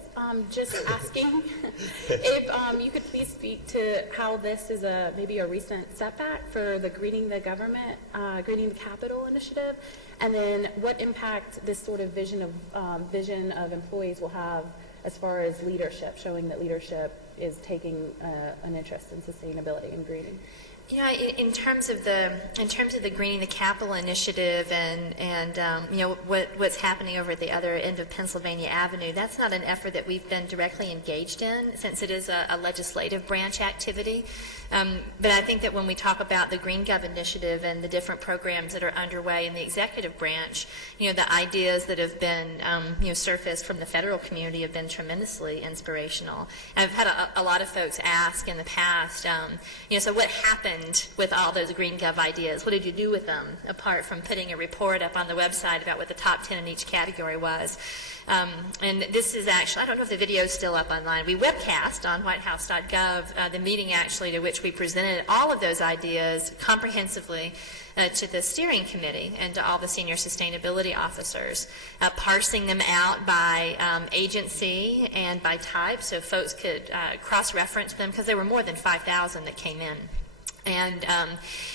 Just asking if you could please speak to how this is maybe a recent setback for the Greening the Government, Greening the Capital initiative, and then what impact this sort of vision of employees will have as far as leadership, showing that leadership is taking an interest in sustainability and greening. In terms of the Greening the Capital initiative and what's happening over at the other end of Pennsylvania Avenue, that's not an effort that we've been directly engaged in, since it is a legislative branch activity. But I think that when we talk about the Green Gov Initiative and the different programs that are underway in the executive branch, the ideas that have been surfaced from the federal community have been tremendously inspirational. And I've had a lot of folks ask in the past, so what happened with all those Green Gov ideas? What did you do with them, apart from putting a report up on the website about what the top 10 in each category was? And this is actually, I don't know if the video is still up online. We webcast on whitehouse.gov the meeting actually to which we presented all of those ideas comprehensively to the steering committee and to all the senior sustainability officers, parsing them out by agency and by type so folks could cross-reference them, because there were more than 5,000 that came in. And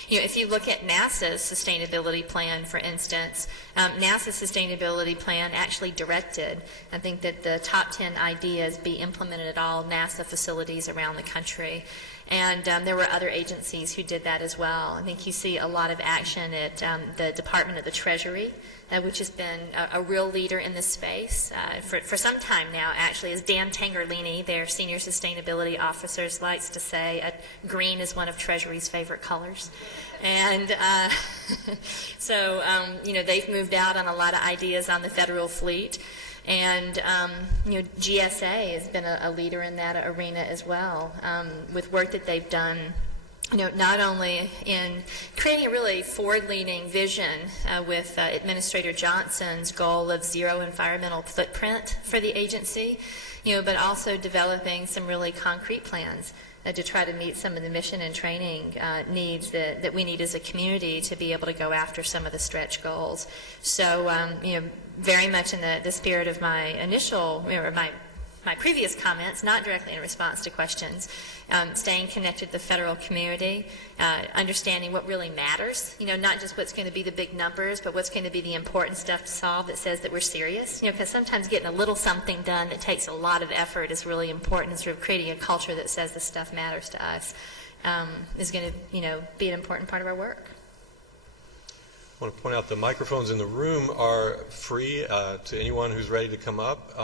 if you look at NASA's sustainability plan, for instance, NASA's sustainability plan actually directed, I think, that the top 10 ideas be implemented at all NASA facilities around the country. And there were other agencies who did that as well. I think you see a lot of action at the Department of the Treasury which has been a real leader in this space for some time now, actually. As Dan Tangerlini, their Senior Sustainability Officer, likes to say, green is one of Treasury's favorite colors. And so, they've moved out on a lot of ideas on the federal fleet. And, GSA has been a leader in that arena as well, with work that they've done, not only in creating a really forward-leaning vision with Administrator Johnson's goal of zero environmental footprint for the agency, but also developing some really concrete plans to try to meet some of the mission and training needs that we need as a community to be able to go after some of the stretch goals. So, very much in the spirit of my initial, or my previous comments, not directly in response to questions, staying connected to the federal community, understanding what really matters, not just what's going to be the big numbers, but what's going to be the important stuff to solve that says that we're serious, because sometimes getting a little something done that takes a lot of effort is really important, and sort of creating a culture that says this stuff matters to us is going to, be an important part of our work. I want to point out the microphones in the room are free to anyone who's ready to come up.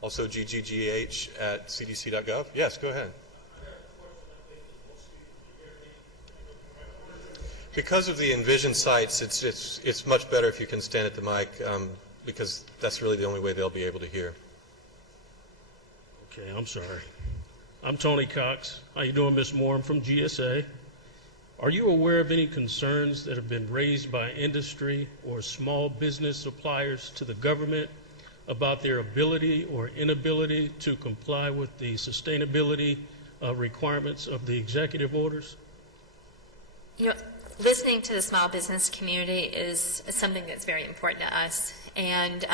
Also, gggh@cdc.gov. Yes, go ahead. Because of the Envision sites, it's much better if you can stand at the mic, because that's really the only way they'll be able to hear. Okay, I'm sorry. I'm Tony Cox. How you doing, Ms. Moore? I'm from GSA. Are you aware of any concerns that have been raised by industry or small business suppliers to the government about their ability or inability to comply with the sustainability requirements of the executive orders? Listening to the small business community is something that's very important to us. And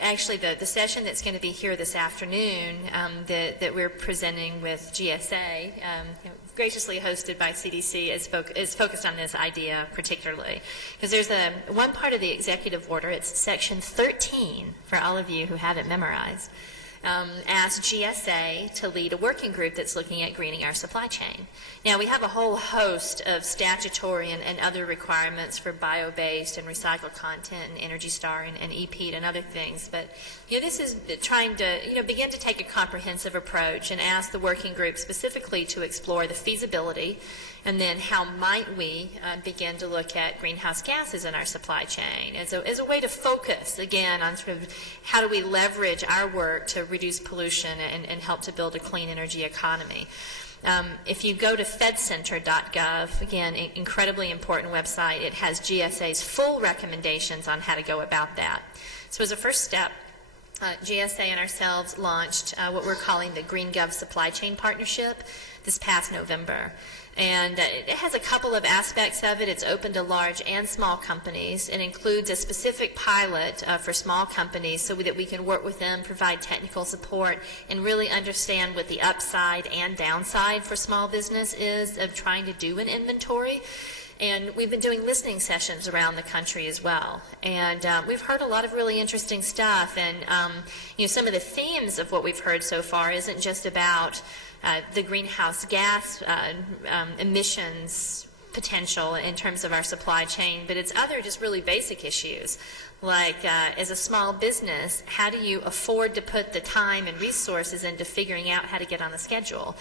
actually, the session that's going to be here this afternoon that we're presenting with GSA, graciously hosted by CDC, is focused on this idea particularly. Because there's one part of the executive order, it's section 13, for all of you who have it memorized, asks GSA to lead a working group that's looking at greening our supply chain. Now, we have a whole host of statutory and other requirements for bio-based and recycled content and Energy Star and EPEAT and other things, but this is trying to begin to take a comprehensive approach and ask the working group specifically to explore the feasibility and then how might we begin to look at greenhouse gases in our supply chain as a way to focus, again, on sort of how do we leverage our work to reduce pollution and help to build a clean energy economy. If you go to fedcenter.gov, again, incredibly important website, it has GSA's full recommendations on how to go about that. So as a first step, GSA and ourselves launched what we're calling the Green Gov Supply Chain Partnership this past November. And it has a couple of aspects of it. It's open to large and small companies. It includes a specific pilot for small companies so that we can work with them, provide technical support, and really understand what the upside and downside for small business is of trying to do an inventory. And we've been doing listening sessions around the country as well. And we've heard a lot of really interesting stuff. And some of the themes of what we've heard so far isn't just about the greenhouse gas emissions potential in terms of our supply chain, but it's other just really basic issues. Like as a small business, how do you afford to put the time and resources into figuring out how to get on the schedule?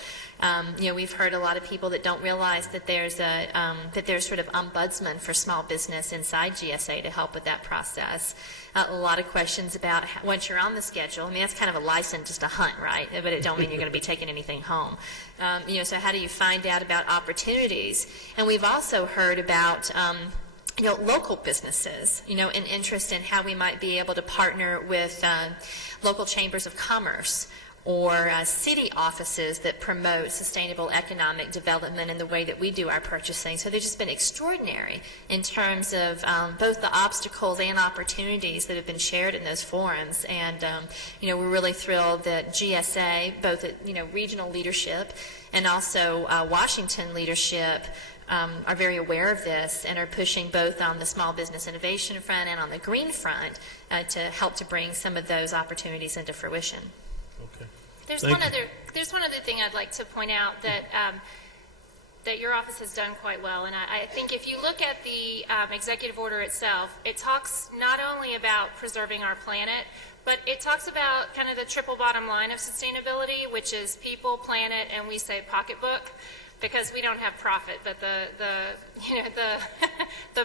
We've heard a lot of people that don't realize that there's sort of ombudsman for small business inside GSA to help with that process. A lot of questions about once you're on the schedule. I mean, that's kind of a license just to hunt, right? But it don't mean you're going to be taking anything home. So how do you find out about opportunities? And we've also heard about local businesses, an interest in how we might be able to partner with local chambers of commerce or city offices that promote sustainable economic development in the way that we do our purchasing. So they've just been extraordinary in terms of both the obstacles and opportunities that have been shared in those forums. And, we're really thrilled that GSA, both at, regional leadership and also Washington leadership, are very aware of this and are pushing both on the small business innovation front and on the green front to help to bring some of those opportunities into fruition. There's one other thing I'd like to point out, that that your office has done quite well. And I think if you look at the executive order itself, it talks not only about preserving our planet, but it talks about kind of the triple bottom line of sustainability, which is people, planet, and we say pocketbook, because we don't have profit, but the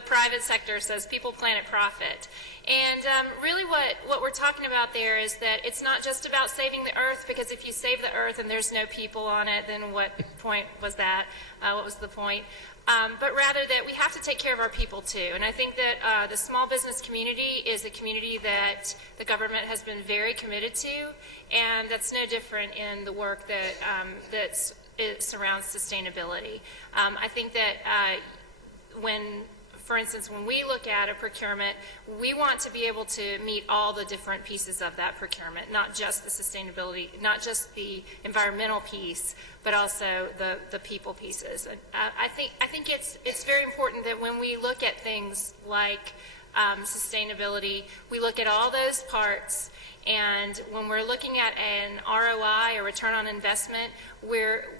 private sector says people, planet, profit. And really what we're talking about there is that it's not just about saving the earth, because if you save the earth and there's no people on it, then what point was that? What was the point? But rather that we have to take care of our people too. And I think that the small business community is a community that the government has been very committed to, and that's no different in the work that it surrounds sustainability. I think that for instance, when we look at a procurement, we want to be able to meet all the different pieces of that procurement, not just the sustainability, not just the environmental piece, but also the people pieces. And I think it's very important that when we look at things like sustainability, we look at all those parts. And when we're looking at an ROI, or return on investment, we're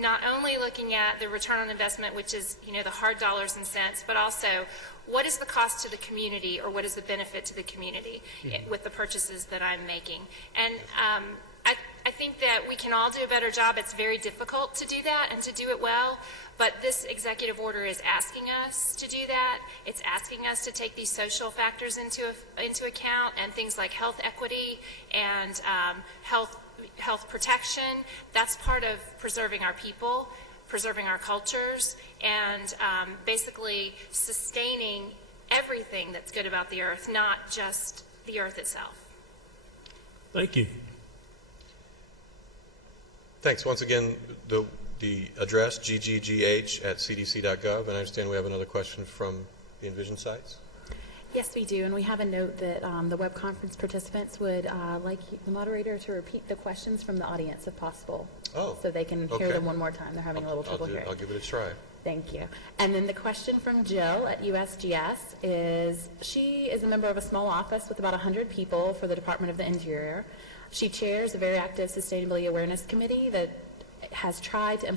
not only looking at the return on investment, which is, the hard dollars and cents, but also what is the cost to the community, or what is the benefit to the community with the purchases that I'm making. And I think that we can all do a better job. It's very difficult to do that and to do it well, but this executive order is asking us to do that. It's asking us to take these social factors into account, and things like health equity and health protection. That's part of preserving our people, preserving our cultures, and basically sustaining everything that's good about the earth, not just the earth itself. Thank you. Thanks. Once again, the address, gggh@cdc.gov, and I understand we have another question from the Envision sites. Yes, we do, and we have a note that the web conference participants would like the moderator to repeat the questions from the audience if possible. Oh, so they can hear them one more time. They're having a little trouble hearing. I'll give it a try. Thank you. And then the question from Jill at USGS is, she is a member of a small office with about 100 people for the Department of the Interior. She chairs a very active sustainability awareness committee that has tried to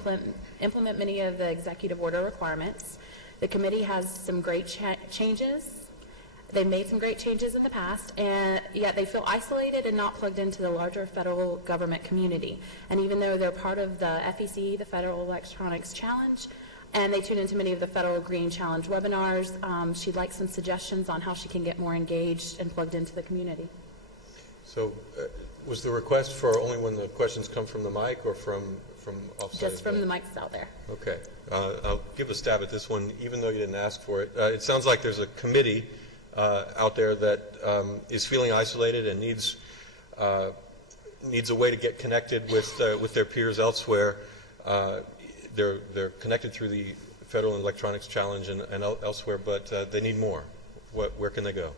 implement many of the executive order requirements. The committee has some great changes. They've made some great changes in the past, and yet they feel isolated and not plugged into the larger federal government community. And even though they're part of the FEC, the Federal Electronics Challenge, and they tune into many of the Federal Green Challenge webinars, she'd like some suggestions on how she can get more engaged and plugged into the community. So was the request for only when the questions come from the mic, or from offsite? Just from the mics out there. Okay. I'll give a stab at this one, even though you didn't ask for it. It sounds like there's a committee out there that is feeling isolated and needs a way to get connected with their peers elsewhere. They're connected through the Federal Electronics Challenge and elsewhere, but they need more. Where can they go?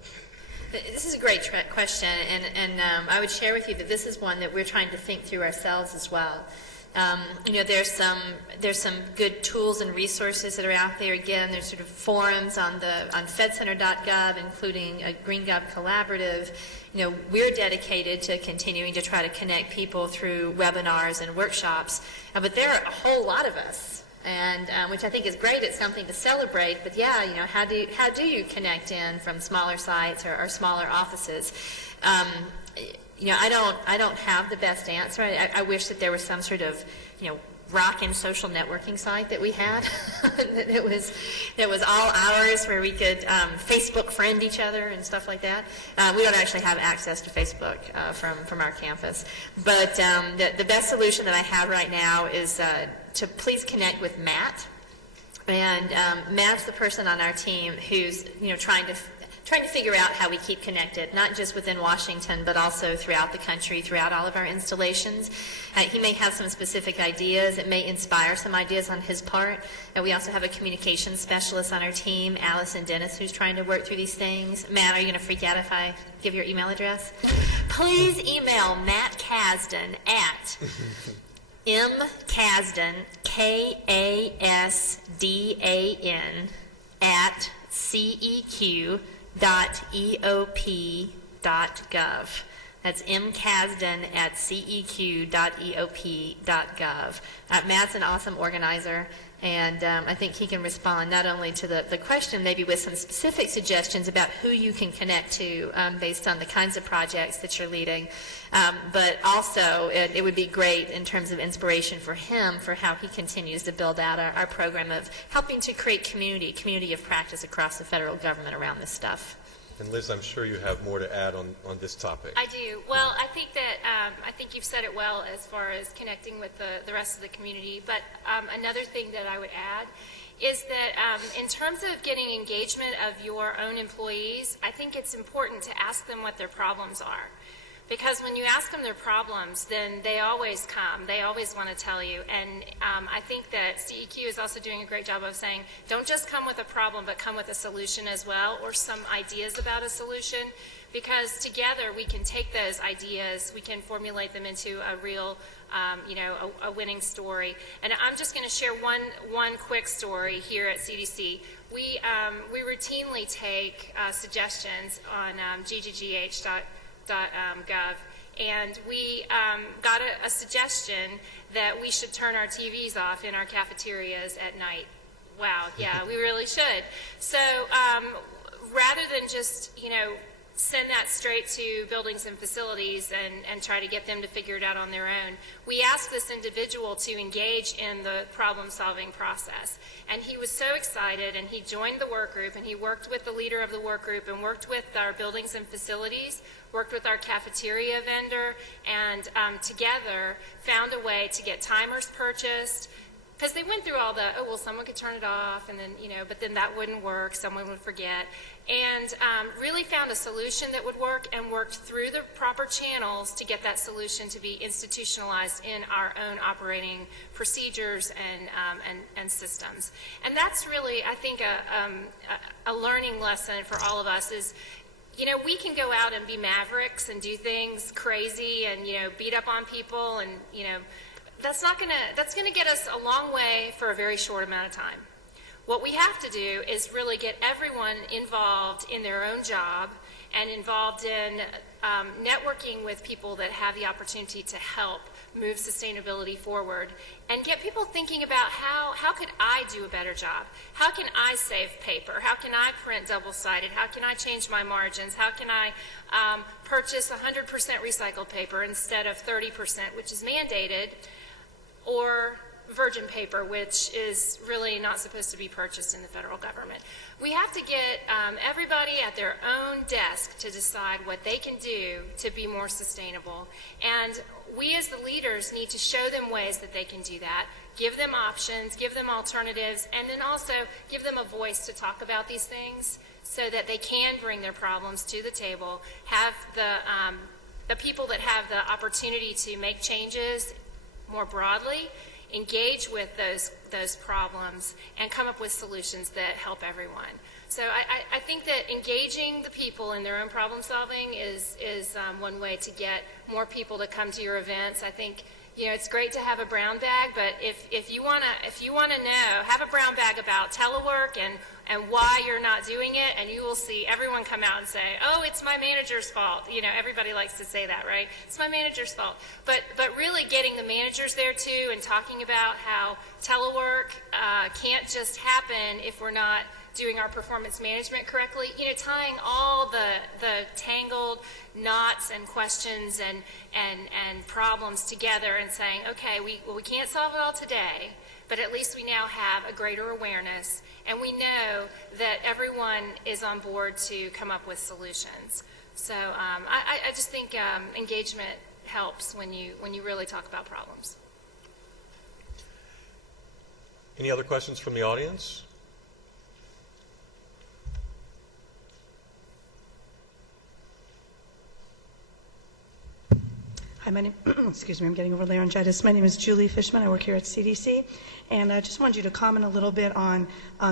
This is a great question, and I would share with you that this is one that we're trying to think through ourselves as well. There's some good tools and resources that are out there. Again, there's sort of forums on fedcenter.gov, including a Green Gov collaborative. We're dedicated to continuing to try to connect people through webinars and workshops, but there are a whole lot of us, and which I think is great. It's something to celebrate. But yeah, how do you connect in from smaller sites or smaller offices? I don't have the best answer. I wish that there was some sort of, rockin' social networking site that we had that was all ours, where we could Facebook friend each other and stuff like that. We don't actually have access to Facebook from our campus. But the best solution that I have right now is to please connect with Matt. And Matt's the person on our team who's trying to figure out how we keep connected, not just within Washington, but also throughout the country, throughout all of our installations. He may have some specific ideas. It may inspire some ideas on his part. And we also have a communications specialist on our team, Allison Dennis, who's trying to work through these things. Matt, are you going to freak out if I give your email address? Please email Matt Kasdan at mkasdan, Kasdan, at ceq.eop.gov. That's mcasden@ceq.eop.gov. Matt's an awesome organizer, and I think he can respond not only to the question, maybe with some specific suggestions about who you can connect to based on the kinds of projects that you're leading, but also it would be great in terms of inspiration for him for how he continues to build out our program of helping to create community of practice across the federal government around this stuff. And Liz, I'm sure you have more to add on this topic. I do. Well, I think that I think you've said it well as far as connecting with the rest of the community. But another thing that I would add is that in terms of getting engagement of your own employees, I think it's important to ask them what their problems are. Because when you ask them their problems, then they always come. They always want to tell you. And I think that CEQ is also doing a great job of saying, don't just come with a problem, but come with a solution as well, or some ideas about a solution. Because together we can take those ideas, we can formulate them into a real, a winning story. And I'm just going to share one quick story here at CDC. We routinely take suggestions on ggh.gov, and we got a suggestion that we should turn our TVs off in our cafeterias at night. Wow, yeah, we really should. So rather than just, send that straight to buildings and facilities and try to get them to figure it out on their own, we asked this individual to engage in the problem-solving process. And he was so excited, and he joined the work group, and he worked with the leader of the work group and worked with our buildings and facilities, worked with our cafeteria vendor, and together found a way to get timers purchased. Because they went through all the, someone could turn it off, and then, but then that wouldn't work, someone would forget. And really found a solution that would work and worked through the proper channels to get that solution to be institutionalized in our own operating procedures and systems. And that's really, I think, a learning lesson for all of us is, we can go out and be mavericks and do things crazy and, beat up on people and, that's gonna get us a long way for a very short amount of time. What we have to do is really get everyone involved in their own job and involved in networking with people that have the opportunity to help move sustainability forward and get people thinking about how could I do a better job? How can I save paper? How can I print double-sided? How can I change my margins? How can I purchase 100% recycled paper instead of 30%, which is mandated, or virgin paper, which is really not supposed to be purchased in the federal government. We have to get everybody at their own desk to decide what they can do to be more sustainable. And we as the leaders need to show them ways that they can do that, give them options, give them alternatives, and then also give them a voice to talk about these things so that they can bring their problems to the table, have the people that have the opportunity to make changes more broadly, engage with those problems, and come up with solutions that help everyone. So I think that engaging the people in their own problem solving is one way to get more people to come to your events. I think it's great to have a brown bag, but if you wanna know, have a brown bag about telework and why you're not doing it, and you will see everyone come out and say, oh, it's my manager's fault. Everybody likes to say that, right? It's my manager's fault. But really getting the managers there too and talking about how telework can't just happen if we're not doing our performance management correctly, tying all the tangled knots and questions and problems together and saying, okay, we can't solve it all today, but at least we now have a greater awareness, and we know that everyone is on board to come up with solutions. So I just think engagement helps when you really talk about problems. Any other questions from the audience? Hi, my name, excuse me, I'm getting over laryngitis. My name is Julie Fishman. I work here at CDC. And I just wanted you to comment a little bit on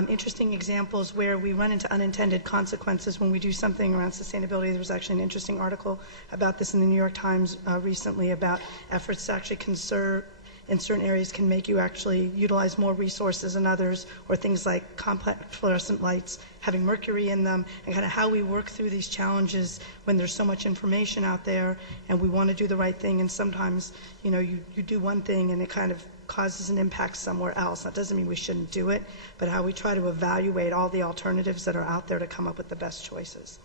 interesting examples where we run into unintended consequences when we do something around sustainability. There was actually an interesting article about this in the New York Times recently about efforts to actually conserve in certain areas can make you actually utilize more resources than others, or things like complex fluorescent lights having mercury in them, and kind of how we work through these challenges when there's so much information out there and we want to do the right thing, and sometimes, you know, you do one thing and it kind of causes an impact somewhere else. That doesn't mean we shouldn't do it, but how we try to evaluate all the alternatives that are out there to come up with the best choices.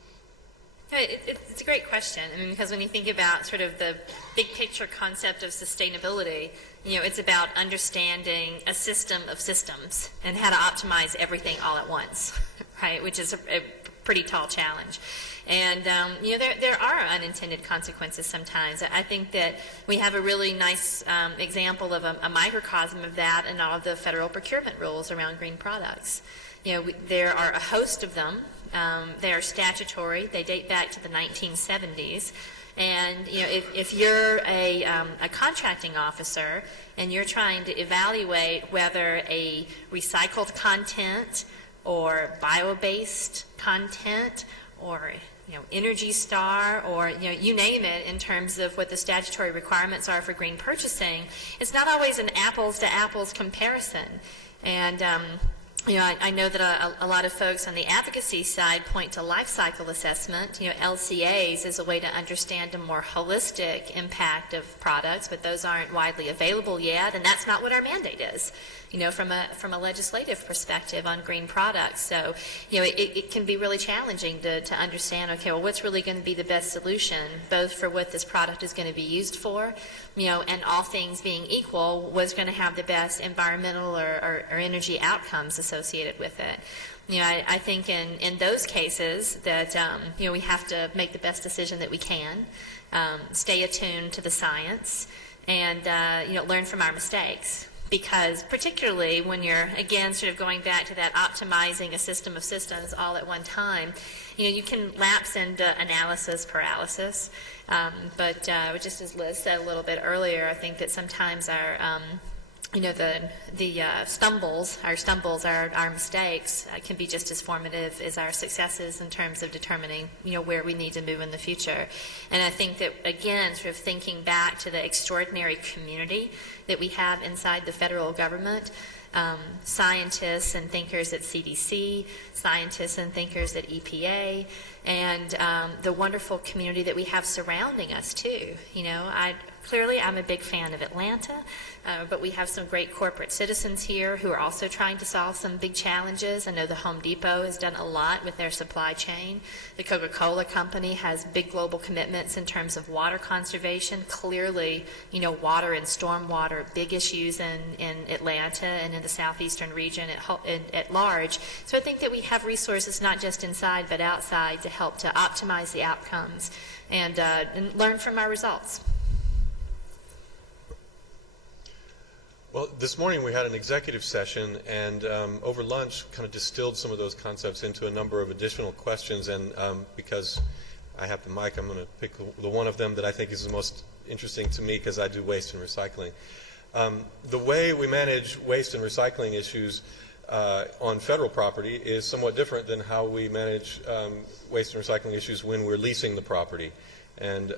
It's a great question. I mean, because when you think about sort of the big picture concept of sustainability, you know, it's about understanding a system of systems and how to optimize everything all at once, right? Which is a pretty tall challenge. And, you know, there are unintended consequences sometimes. I think that we have a really nice example of a microcosm of that in all of the federal procurement rules around green products. You know, there are a host of them. They are statutory. They date back to the 1970s. And, you know, if you're a contracting officer and you're trying to evaluate whether a recycled content or bio-based content or, you know, Energy Star, or, you know, you name it, in terms of what the statutory requirements are for green purchasing, it's not always an apples to apples comparison. And, you know, I know that a lot of folks on the advocacy side point to life cycle assessment, you know, LCAs, as a way to understand a more holistic impact of products, but those aren't widely available yet, and that's not what our mandate is, you know, from a legislative perspective on green products. So, you know, it can be really challenging to understand, okay, well, what's really going to be the best solution, both for what this product is going to be used for, you know, and all things being equal, what's going to have the best environmental or energy outcomes associated with it. You know, I think in those cases that, you know, we have to make the best decision that we can, stay attuned to the science, and, you know, learn from our mistakes. Because particularly when you're, again, sort of going back to that optimizing a system of systems all at one time, you know, you can lapse into analysis paralysis. But just as Liz said a little bit earlier, I think that sometimes our, you know, our stumbles, our mistakes can be just as formative as our successes in terms of determining, you know, where we need to move in the future. And I think that, again, sort of thinking back to the extraordinary community that we have inside the federal government, scientists and thinkers at CDC, scientists and thinkers at EPA, and the wonderful community that we have surrounding us too. You know, clearly I'm a big fan of Atlanta, but we have some great corporate citizens here who are also trying to solve some big challenges. I know the Home Depot has done a lot with their supply chain. The Coca-Cola company has big global commitments in terms of water conservation. Clearly, you know, water and stormwater, big issues in Atlanta and in the southeastern region at large. So I think that we have resources not just inside but outside to help to optimize the outcomes and learn from our results. Well, this morning we had an executive session, and over lunch kind of distilled some of those concepts into a number of additional questions. And because I have the mic, I'm going to pick the one of them that I think is the most interesting to me, because I do waste and recycling. The way we manage waste and recycling issues on federal property is somewhat different than how we manage waste and recycling issues when we're leasing the property. And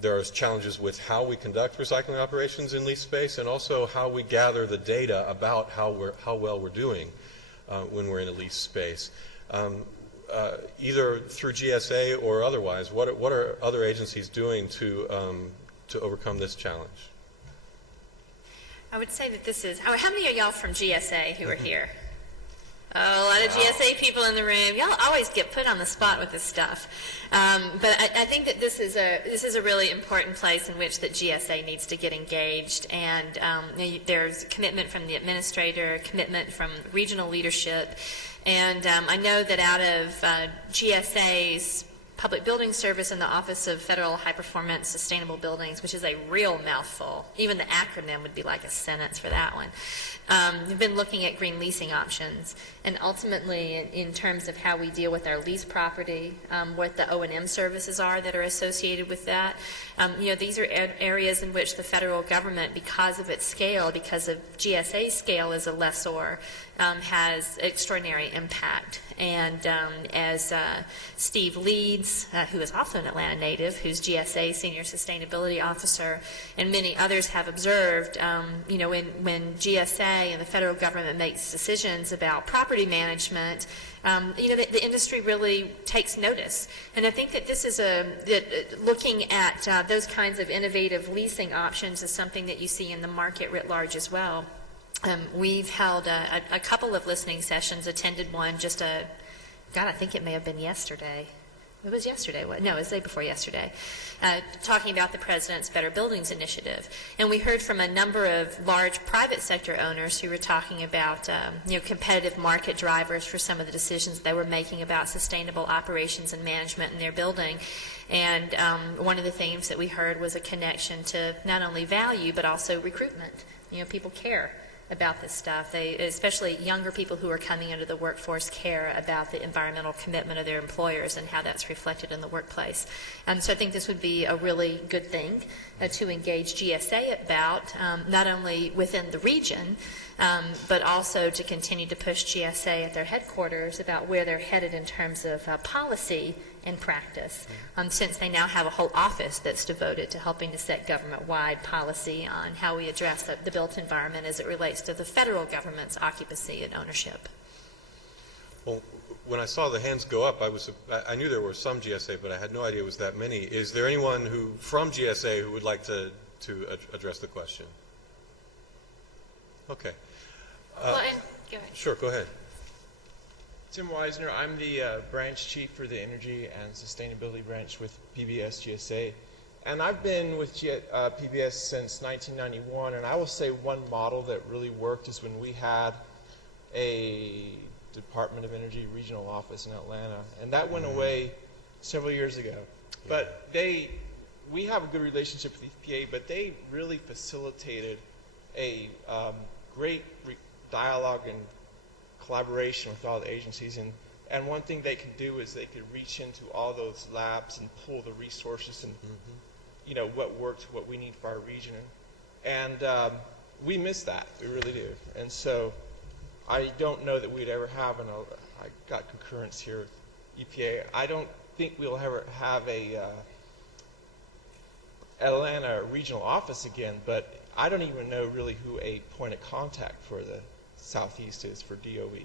there are challenges with how we conduct recycling operations in leased space, and also how we gather the data about how well we're doing when we're in a leased space, either through GSA or otherwise. What are other agencies doing to overcome this challenge? I would say that this is, how many of y'all from GSA who are here? Oh, a lot of GSA people in the room. Y'all always get put on the spot with this stuff. But I think that this is a really important place in which that GSA needs to get engaged. And there's commitment from the administrator, commitment from regional leadership. And I know that out of GSA's Public Building Service and the Office of Federal High Performance Sustainable Buildings, which is a real mouthful. Even the acronym would be like a sentence for that one. We've been looking at green leasing options, and ultimately in terms of how we deal with our lease property, what the O&M services are that are associated with that. You know, these are areas in which the federal government, because of its scale, because of GSA's scale as a lessor, has extraordinary impact. And as Steve leads Haynes, who is also an Atlanta native, who's GSA Senior Sustainability Officer, and many others have observed, when GSA and the federal government makes decisions about property management, the industry really takes notice. And I think that this is looking at those kinds of innovative leasing options is something that you see in the market writ large as well. We've held a couple of listening sessions, attended one I think it may have been yesterday. It was yesterday. No, it was the day before yesterday, talking about the President's Better Buildings Initiative. And we heard from a number of large private sector owners who were talking about competitive market drivers for some of the decisions they were making about sustainable operations and management in their building. And one of the themes that we heard was a connection to not only value but also recruitment. People care about this stuff. Especially younger people who are coming into the workforce, care about the environmental commitment of their employers and how that's reflected in the workplace. So I think this would be a really good thing to engage GSA about, not only within the region, but also to continue to push GSA at their headquarters about where they're headed in terms of policy and practice, since they now have a whole office that's devoted to helping to set government-wide policy on how we address the built environment as it relates to the federal government's occupancy and ownership. Well, when I saw the hands go up, I knew there were some GSA, but I had no idea it was that many. Is there anyone from GSA who would like to address the question? Okay. Go ahead. Sure, go ahead. Tim Weisner, I'm the branch chief for the Energy and Sustainability branch with PBS GSA. And I've been with PBS since 1991, and I will say one model that really worked is when we had a Department of Energy regional office in Atlanta, and that went away several years ago. Yeah. But we have a good relationship with EPA, but they really facilitated a great dialogue and collaboration with all the agencies, and one thing they can do is they can reach into all those labs and pull the resources and what works, what we need for our region, and we miss that, we really do. And so I don't know that we'd ever have I got concurrence here with EPA. I don't think we'll ever have a Atlanta regional office again, but I don't even know really who a point of contact for the Southeast is for DOE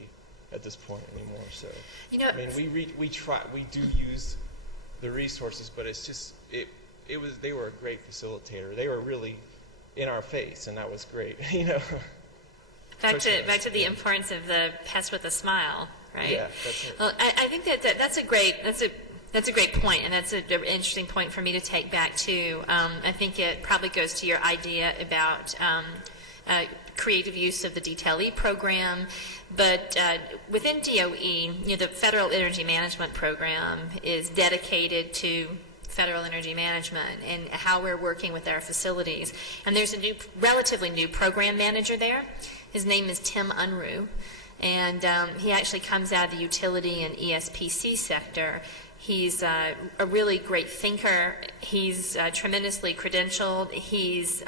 at this point anymore. So I mean, we do use the resources, but it's just they were a great facilitator. They were really in our face, and that was great. Back to the importance of the pest with a smile, right? Yeah, that's it. Well, I think that's a great point, and that's an interesting point for me to take back too. I think it probably goes to your idea about creative use of the DTLE program, but within DOE, the Federal Energy Management Program is dedicated to federal energy management and how we're working with our facilities. And there's a relatively new program manager there. His name is Tim Unruh, and he actually comes out of the utility and ESPC sector. He's a really great thinker. He's tremendously credentialed. He's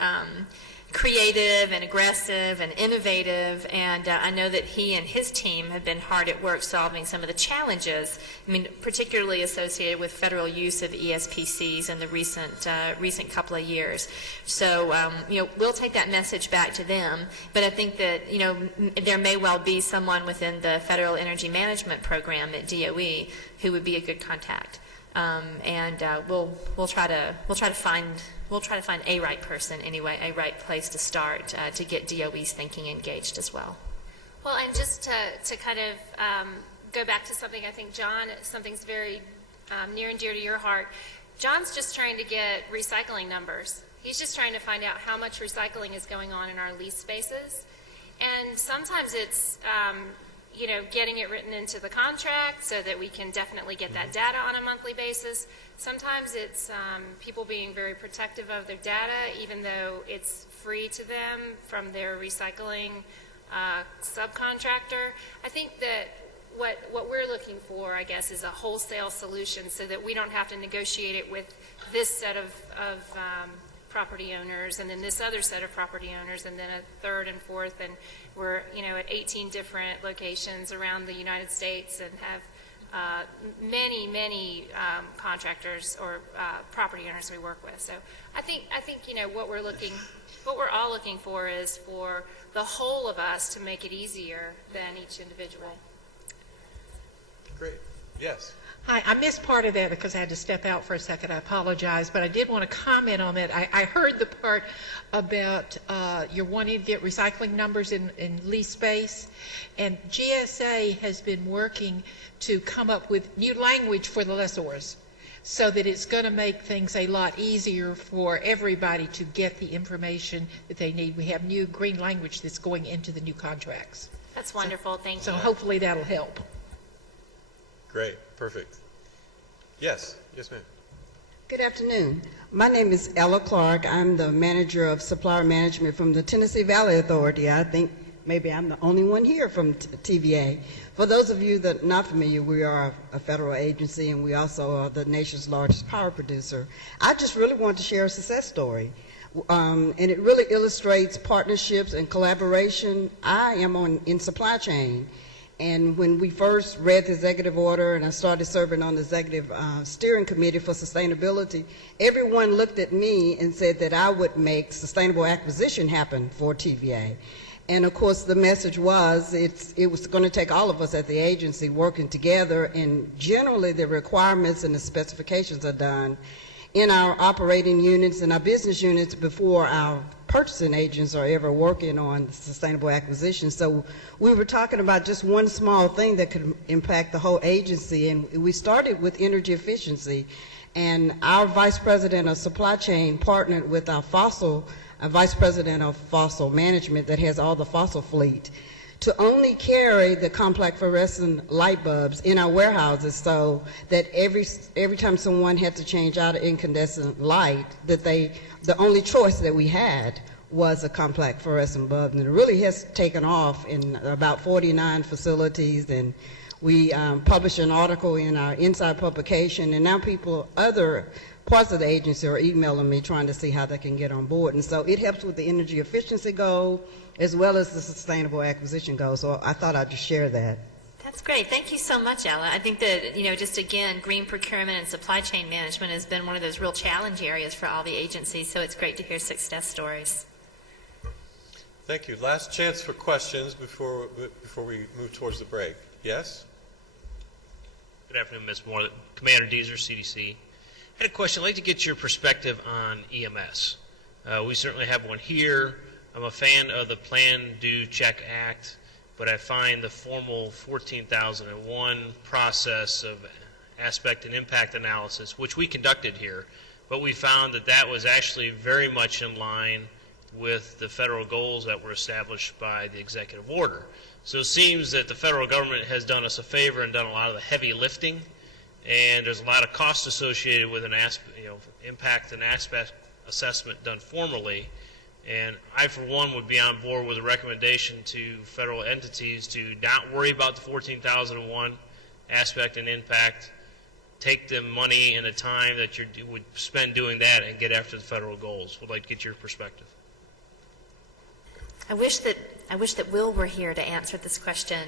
creative and aggressive and innovative, and I know that he and his team have been hard at work solving some of the challenges, particularly associated with federal use of ESPCs in the recent couple of years. So, we'll take that message back to them, but I think that, there may well be someone within the Federal Energy Management Program at DOE who would be a good contact. We'll try to find a right person anyway, a right place to start to get DOE's thinking engaged as well. Well, and just to kind of go back to something I think, John, something's very near and dear to your heart. John's just trying to get recycling numbers. He's just trying to find out how much recycling is going on in our lease spaces. And sometimes it's getting it written into the contract so that we can definitely get that data on a monthly basis. Sometimes it's people being very protective of their data, even though it's free to them from their recycling subcontractor. I think that what we're looking for, I guess, is a wholesale solution so that we don't have to negotiate it with this set of property owners and then this other set of property owners and then a third and fourth, and we're at 18 different locations around the United States and have many contractors or property owners we work with. So I think what we're all looking for is for the whole of us to make it easier than each individual. Great. Yes. Hi, I missed part of that because I had to step out for a second. I apologize, but I did want to comment on that. I heard the part about you're wanting to get recycling numbers in lease space, and GSA has been working to come up with new language for the lessors so that it's going to make things a lot easier for everybody to get the information that they need. We have new green language that's going into the new contracts. That's wonderful. Thank you. So hopefully that'll help. Great. Perfect. Yes. Yes, ma'am. Good afternoon. My name is Ella Clark. I'm the manager of supplier management from the Tennessee Valley Authority. I think maybe I'm the only one here from TVA. For those of you that are not familiar, we are a federal agency, and we also are the nation's largest power producer. I just really want to share a success story. And it really illustrates partnerships and collaboration. I am in supply chain. And when we first read the executive order and I started serving on the executive steering committee for sustainability, everyone looked at me and said that I would make sustainable acquisition happen for TVA. And of course the message was it was going to take all of us at the agency working together, and generally the requirements and the specifications are done in our operating units and our business units before our purchasing agents are ever working on sustainable acquisition. So we were talking about just one small thing that could impact the whole agency, and we started with energy efficiency, and our vice president of supply chain partnered with our vice president of fossil management that has all the fossil fleet to only carry the complex fluorescent light bulbs in our warehouses, so that every time someone had to change out an incandescent light, that the only choice that we had was a complex fluorescent bulb. And it really has taken off in about 49 facilities, and we published an article in our inside publication, and now other parts of the agency are emailing me trying to see how they can get on board. And so it helps with the energy efficiency goal as well as the sustainable acquisition goal. So I thought I'd just share that. That's great. Thank you so much, Ella. I think that, just again, green procurement and supply chain management has been one of those real challenge areas for all the agencies, so it's great to hear success stories. Thank you. Last chance for questions before we move towards the break. Yes? Good afternoon, Ms. Moore. Commander Deezer, CDC. I had a question. I'd like to get your perspective on EMS. We certainly have one here. I'm a fan of the Plan, Do, Check Act, but I find the formal 14,001 process of aspect and impact analysis, which we conducted here, but we found that that was actually very much in line with the federal goals that were established by the executive order. So it seems that the federal government has done us a favor and done a lot of the heavy lifting, and there's a lot of cost associated with an impact and aspect assessment done formally. And I, for one, would be on board with a recommendation to federal entities to not worry about the 14,001 aspect and impact, take the money and the time that you would spend doing that and get after the federal goals. Would like to get your perspective. I wish that Will were here to answer this question.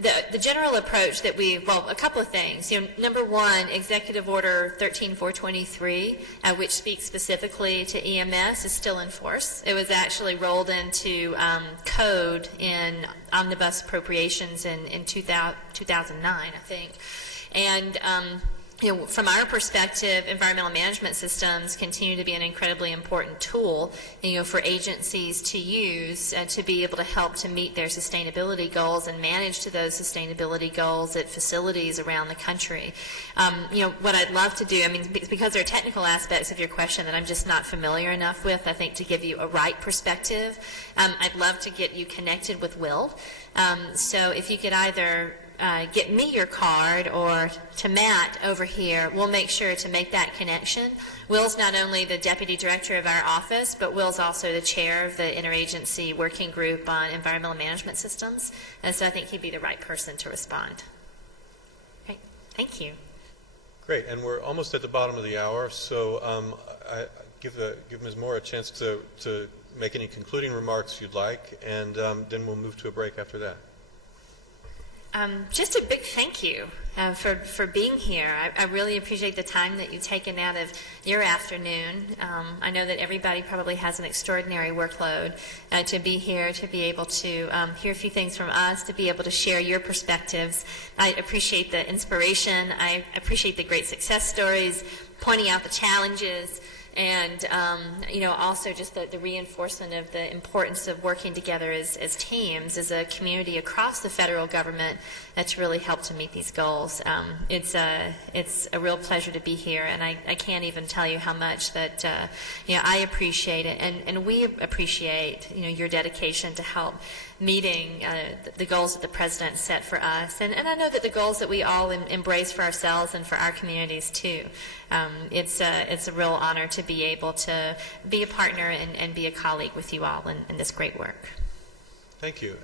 The general approach that a couple of things. Number one, Executive Order 13423, which speaks specifically to EMS, is still in force. It was actually rolled into code in omnibus appropriations in 2009, I think. And from our perspective, environmental management systems continue to be an incredibly important tool, for agencies to use to be able to help to meet their sustainability goals and manage to those sustainability goals at facilities around the country. What I'd love to do, because there are technical aspects of your question that I'm just not familiar enough with, I think, to give you a right perspective, I'd love to get you connected with Will. So if you could either get me your card or to Matt over here, we'll make sure to make that connection. Will's not only the deputy director of our office, but Will's also the chair of the interagency working group on environmental management systems, and so I think he'd be the right person to respond. Great. Thank you. Great, and we're almost at the bottom of the hour, so I give Ms. Moore a chance to make any concluding remarks you'd like, and then we'll move to a break after that. Just a big thank you for being here. I really appreciate the time that you've taken out of your afternoon. I know that everybody probably has an extraordinary workload to be here, to be able to hear a few things from us, to be able to share your perspectives. I appreciate the inspiration. I appreciate the great success stories, pointing out the challenges, and also just the reinforcement of the importance of working together as teams, as a community across the federal government that's really helped to meet these goals. It's a real pleasure to be here, and I can't even tell you how much that I appreciate it, and we appreciate your dedication to help meeting the goals that the President set for us, and I know that the goals that we all embrace for ourselves and for our communities too. It's a real honor to be able to be a partner and be a colleague with you all in this great work. Thank you.